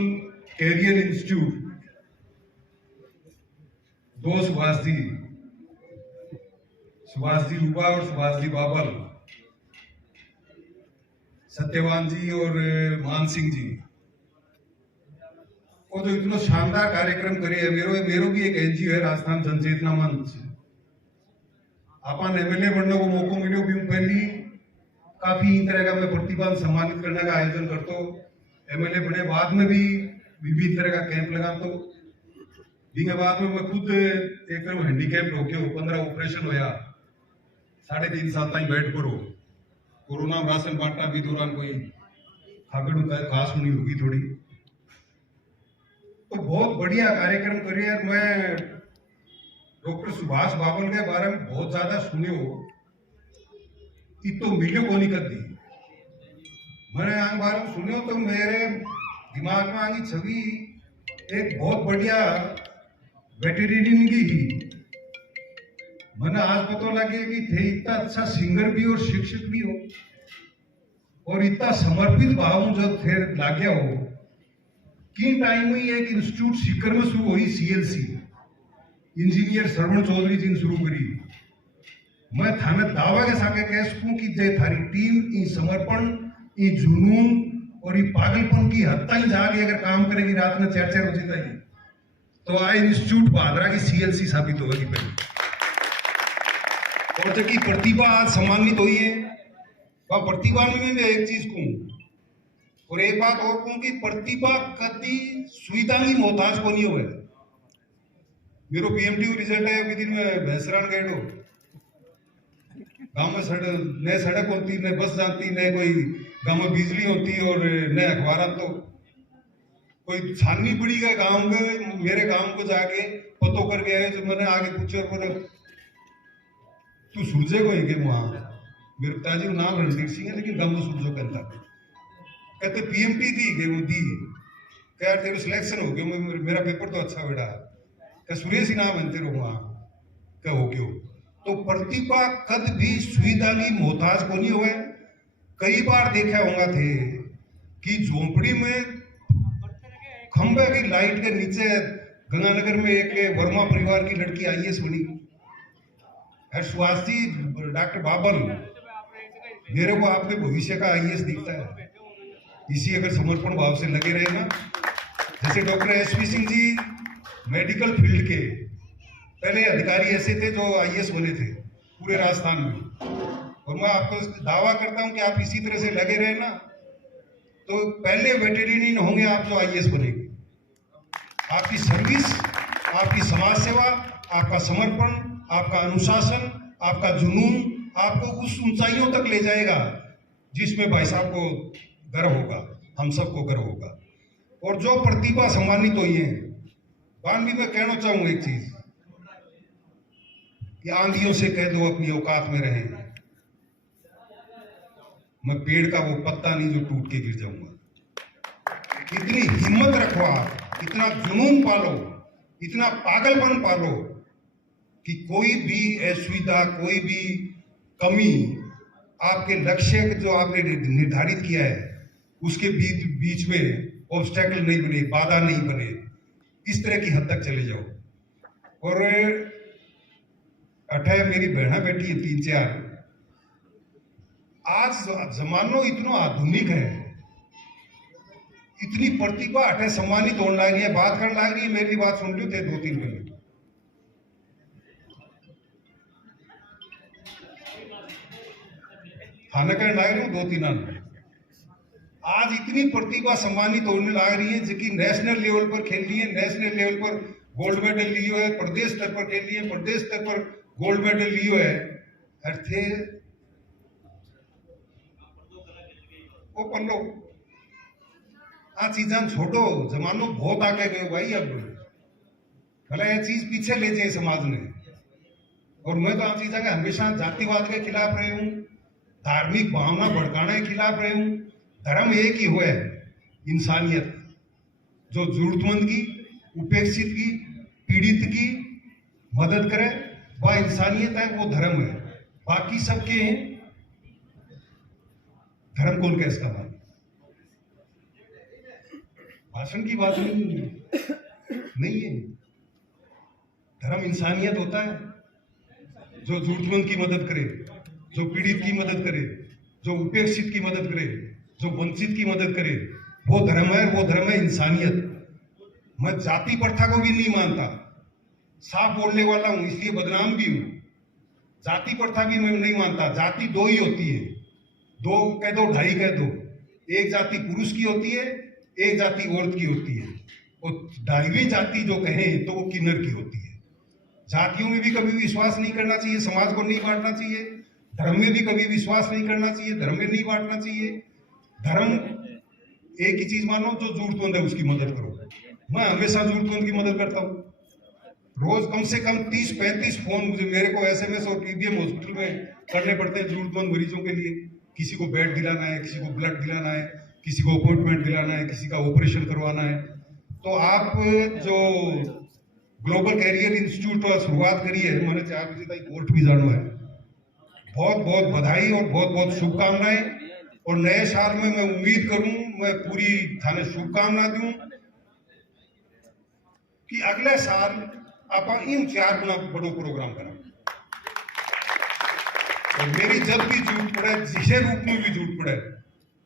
कैरियर इंस्टीट्यूट दो सुभाष जी उबा और सुभाष जी बाबल, सत्यवान जी और मान सिंह जी वो तो इतना शानदार कार्यक्रम करे है। मेरो भी एक NGO है राजस्थान जनचेतना मंच। अपन MLA बनने को मौका मिलो भी पहली काफी तरह का मैं प्रतिभा सम्मानित करने का आयोजन करता हूँ। MLA बने बाद में भी विभिन्न तरह का कैंप लगाता हूँ। जिसके बाद में मैं खुद एक तरह हैंडीकैप होके 15 ऑपरेशन होया, 3.5 साल तक बेड पर हो। कोरोना में राशन बांटा भी दौरान कोई खागड़ खास नहीं होगी थोड़ी, तो बहुत बढ़िया कार्यक्रम करिए। मैं डॉक्टर सुभाष बाबल के बारे में बहुत ज्यादा सुने हो, तो मिलो को नहीं करती। मैंने आगे बारे में सुने हो तो मेरे दिमाग में आगे छवि एक बहुत बढ़िया वेटेरियन की ही। मैंने आज पता लगे कि थे इतना अच्छा सिंगर भी और शिक्षक भी हो और इतना समर्पित भाव जब थे लाग्या हो कि टाइम में एक इंस्टीट्यूट सीकर में शुरू हुई CLC इंजीनियर श्रवण चौधरी जी ने शुरू करी। मैं थाने दावा के साथ कह सकूं कि जे थारी टीम ई समर्पण, ई जुनून और ई पागलपन की हद तक जाके अगर काम करेगी रात में 4-4 बजे तक, तो आ इंस्टीट्यूट भादरा की CLC साबित होगी पहले। और जबकि प्रतिभा आज सम्मानित हुई है, वह प्रतिभा में मैं एक चीज कहूं और एक बात और कहूं कि प्रतिभा कभी सुविधा की मोहताज को नहीं हुए। मेरो PMTU रिजल्ट है विदिन में भैंसरान गए हो, गांव में न सड़क होती, न बस जाती, न कोई गांव में बिजली होती और न अखबार। तो कोई छाननी पड़ी का गांव के, मेरे गांव को जाके पतो करके आए, जो मैंने आगे पूछे और बोले तू सूरजे को है वहां, मेरे पिताजी का नाम रणधीर सिंह है लेकिन गांव सूरजो कहता, कहते पीएमपी दी गए वो दी, क्या तेरे सिलेक्शन हो गया, मेरा पेपर तो अच्छा बेटा, क्या सुरेश ही नाम है तेरे वहां, क्या हो गयो। तो प्रतिभा कद भी सुविधा की मोहताज को नहीं हुए। कई बार देखा होगा थे कि झोंपड़ी में खंबे की लाइट के नीचे गंगानगर में एक वर्मा परिवार की लड़की आईएएस बनी, सुभाष जी डॉक्टर बाबल, मेरे को आपके भविष्य का आईएएस दिखता है, इसी अगर समर्पण भाव से लगे रहे ना। जैसे doctor SP Singh ji medical field के पहले अधिकारी ऐसे थे जो आईएएस बने थे पूरे राजस्थान में, और मैं आपको दावा करता हूं कि आप इसी तरह से लगे रहे ना तो पहले वेटेरियन होंगे आप जो आईएएस बनेंगे। आपकी सर्विस, आपकी समाज सेवा, आपका समर्पण, आपका अनुशासन, आपका जुनून आपको उस ऊंचाइयों तक ले जाएगा जिसमें भाई साहब को गर्व होगा, हम सबको गर्व होगा। और जो प्रतिभा सम्मानित हुई है, बानवी में कहना चाहूंगा एक चीज कि आंधियों से कह दो अपनी औकात में रहे, मैं पेड़ का वो पत्ता नहीं जो टूट के गिर जाऊंगा। इतनी हिम्मत रखो आप, इतना जुनून पालो, इतना पागलपन पालो कि कोई भी असुविधा, कोई भी कमी आपके लक्ष्य जो आपने निर्धारित किया है उसके बीच में ऑब्स्टेकल नहीं बने, बाधा नहीं बने, इस तरह की हद तक चले जाओ। और अठे मेरी बहना बेटी है 3-4, आज जमानो इतना आधुनिक है, इतनी प्रतिभा अठे सम्मानित होने लग रही है, बात करने लग रही है। मेरी बात सुन लो थे 2-3 मिनट, खाना करने लग रही हूँ 2-3 आज इतनी प्रतिभा सम्मानित होने लग रही है जो कि नेशनल लेवल पर खेल रही है, नेशनल लेवल पर गोल्ड मेडल लियो है, प्रदेश स्तर पर खेल रही है, प्रदेश स्तर पर गोल्ड मेडल लियो है। अर्थे वो पल्लो आ चीजा छोड़ो, जमानो बहुत आगे गयो भाई, अब भला ये चीज पीछे ले जाए समाज ने। और मैं तो आ चीजा के हमेशा जातिवाद के खिलाफ रहे हूँ, धार्मिक भावना भड़काने के खिलाफ रहे हूँ। धर्म एक ही हुआ है, इंसानियत, जो जरूरतमंद की, उपेक्षित की, पीड़ित की मदद करे, वह इंसानियत है, वो धर्म है। बाकी सबके हैं, धर्म कौन कह इसका बात, भाषण की बात नहीं है। धर्म इंसानियत होता है, जो जरूरतमंद की मदद करे, जो पीड़ित की मदद करे, जो उपेक्षित की मदद करे, जो वंचित की मदद करे, वो धर्म है, वो धर्म है इंसानियत। मैं जाति प्रथा को भी नहीं मानता, साफ बोलने वाला हूं इसलिए बदनाम भी हूं। जाति प्रथा भी मैं नहीं मानता। जाति दो ही होती है, 2 कह दो, 2.5 कह दो। एक जाति पुरुष की होती है, एक जाति औरत की होती है, और 2.5वीं जाति जो कहें तो वो किन्नर की होती है। जातियों में भी कभी विश्वास नहीं करना चाहिए, समाज को नहीं बांटना चाहिए। धर्म में भी कभी विश्वास नहीं करना चाहिए, धर्म में नहीं बांटना चाहिए। धर्म एक ही चीज मानो, जो जरूरतमंद है उसकी मदद करो। मैं हमेशा जरूरतमंद की मदद करता हूँ। रोज कम से कम 30-35 फोन मुझे, मेरे को एसएमएस और पीबीएम हॉस्पिटल में करने पड़ते हैं जरूरतमंद मरीजों के लिए। किसी को बेड दिलाना है, किसी को ब्लड दिलाना है, किसी को अपॉइंटमेंट दिलाना है, किसी का ऑपरेशन करवाना है। तो आप जो ग्लोबल कैरियर इंस्टीट्यूट शुरुआत करी है, मैंने 4 बजे तक कोर्ट भी जाना है। बहुत बहुत बधाई और बहुत बहुत शुभकामनाएं। और नए साल में मैं उम्मीद करूं, मैं पूरी थाने शुभकामना दूं कि अगले साल आप इन 4 गुना बड़ो प्रोग्राम करें। और मेरी जब भी जरूरत पड़े, जिसे रूप में भी जरूरत पड़े,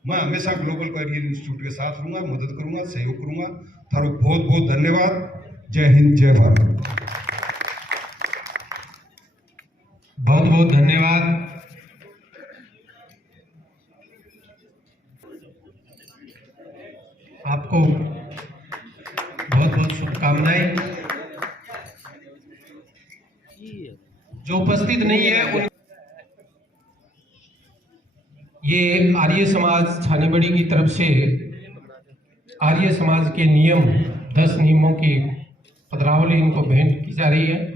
मैं हमेशा ग्लोबल कैरियर इंस्टीट्यूट के साथ रहूंगा, मदद करूंगा, सहयोग करूंगा। थारो बहुत बहुत धन्यवाद। जय हिंद, जय भारत। बहुत बहुत धन्यवाद। आपको बहुत बहुत शुभकामनाएं। जो उपस्थित नहीं है, ये आर्य समाज छानेबड़ी की तरफ से आर्य समाज के नियम 10 नियमों की पत्रावली इनको भेंट की जा रही है।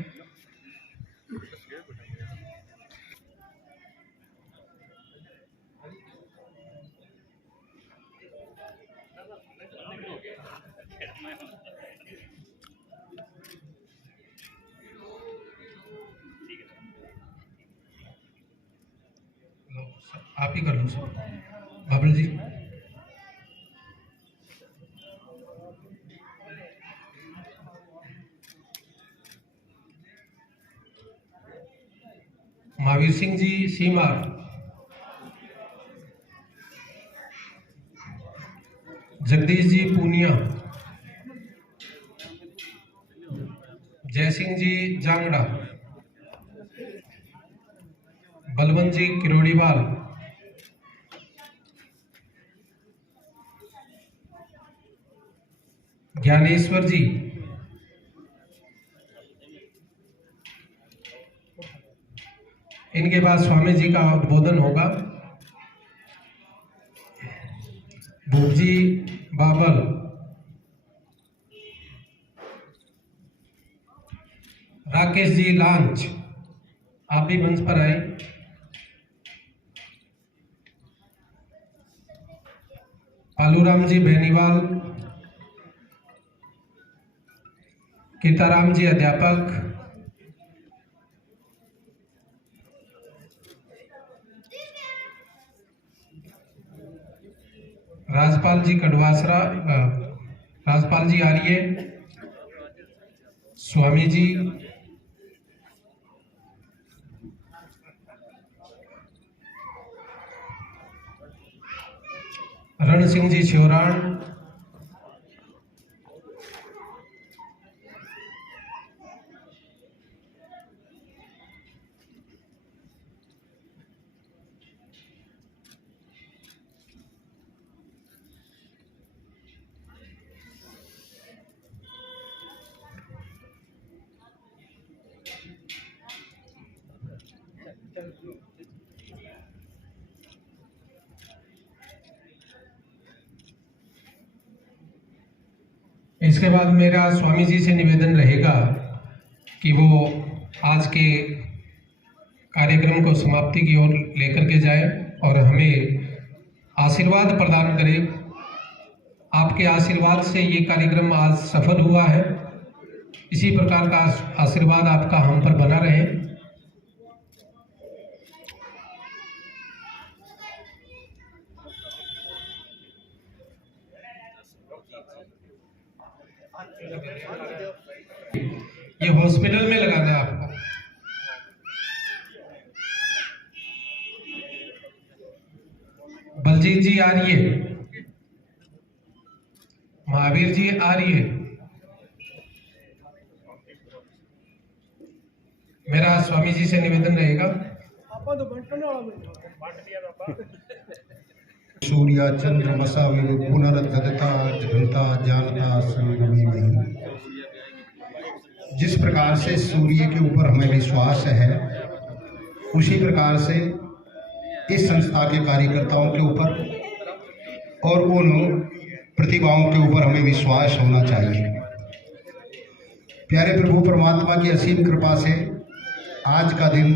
आप ही कर लो सर, बाबल जी। महावीर सिंह जी सीमार, जगदीश जी पूनिया, जय सिंह जी जांगड़ा, बलवंत जी किरोड़ीवाल, ज्ञानेश्वर जी, इनके बाद स्वामी जी का उद्बोधन होगा। भूप जी बाबल, राकेश जी लांच, आप भी मंच पर आए। पालूराम जी बेनीवाल, कीर्ताराम जी अध्यापक, राजपाल जी कड़वासरा, राजपाल जी आर्य, स्वामी जी, रण सिंह जी छिवराण, इसके बाद मेरा स्वामी जी से निवेदन रहेगा कि वो आज के कार्यक्रम को समाप्ति की ओर लेकर के जाए और हमें आशीर्वाद प्रदान करें। आपके आशीर्वाद से ये कार्यक्रम आज सफल हुआ है। इसी प्रकार का आशीर्वाद आपका हम पर बना रहे। ये हॉस्पिटल में लगाना है आपको। बलजीत जी आर्य, महावीर जी आर्य, मेरा स्वामी जी से निवेदन रहेगा। सूर्या चंद्रमसा विरु पुनर्दता घंटा जानता संगमी में। जिस प्रकार से सूर्य के ऊपर हमें विश्वास है, उसी प्रकार से इस संस्था के कार्यकर्ताओं के ऊपर और उन प्रतिभाओं के ऊपर हमें विश्वास होना चाहिए। प्यारे प्रभु परमात्मा की असीम कृपा से आज का दिन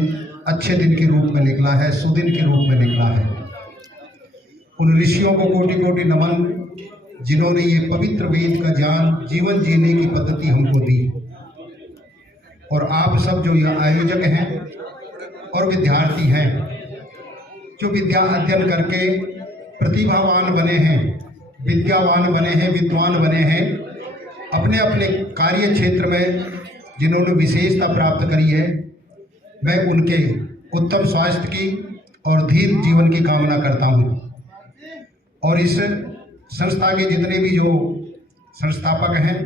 अच्छे दिन के रूप में निकला है, सुदिन के रूप में निकला है। उन ऋषियों को कोटि कोटि नमन जिन्होंने ये पवित्र वेद का ज्ञान, जीवन जीने की पद्धति हमको दी। और आप सब जो यह आयोजक हैं और विद्यार्थी हैं, जो विद्या अध्ययन करके प्रतिभावान बने हैं, विद्यावान बने हैं, विद्वान बने हैं, अपने अपने कार्य क्षेत्र में जिन्होंने विशेषता प्राप्त करी है, मैं उनके उत्तम स्वास्थ्य की और धीर जीवन की कामना करता हूँ। और इस संस्था के जितने भी जो संस्थापक हैं,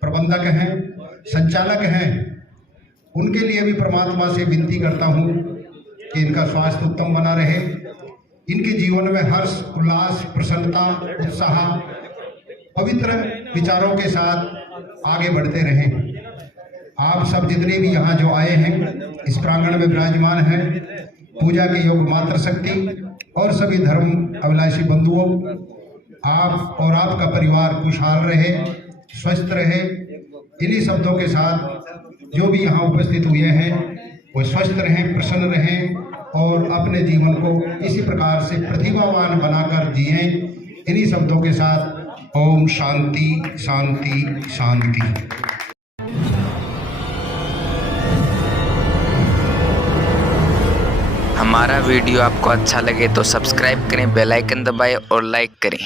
प्रबंधक हैं, संचालक हैं, उनके लिए भी परमात्मा से विनती करता हूँ कि इनका स्वास्थ्य उत्तम बना रहे, इनके जीवन में हर्ष, उल्लास, प्रसन्नता, उत्साह, पवित्र विचारों के साथ आगे बढ़ते रहें। आप सब जितने भी यहाँ जो आए हैं, इस प्रांगण में विराजमान हैं, पूजा के योग मात्र शक्ति और सभी धर्म अभिलाषी बंधुओं, आप और आपका परिवार खुशहाल रहे, स्वस्थ रहे। इन्हीं शब्दों के साथ जो भी यहाँ उपस्थित हुए हैं वो स्वस्थ रहें, प्रसन्न रहें और अपने जीवन को इसी प्रकार से प्रतिभावान बनाकर जिएं। इन्हीं शब्दों के साथ ओम शांति शांति शांति। हमारा वीडियो आपको अच्छा लगे तो सब्सक्राइब करें, बेल आइकन दबाएं और लाइक करें।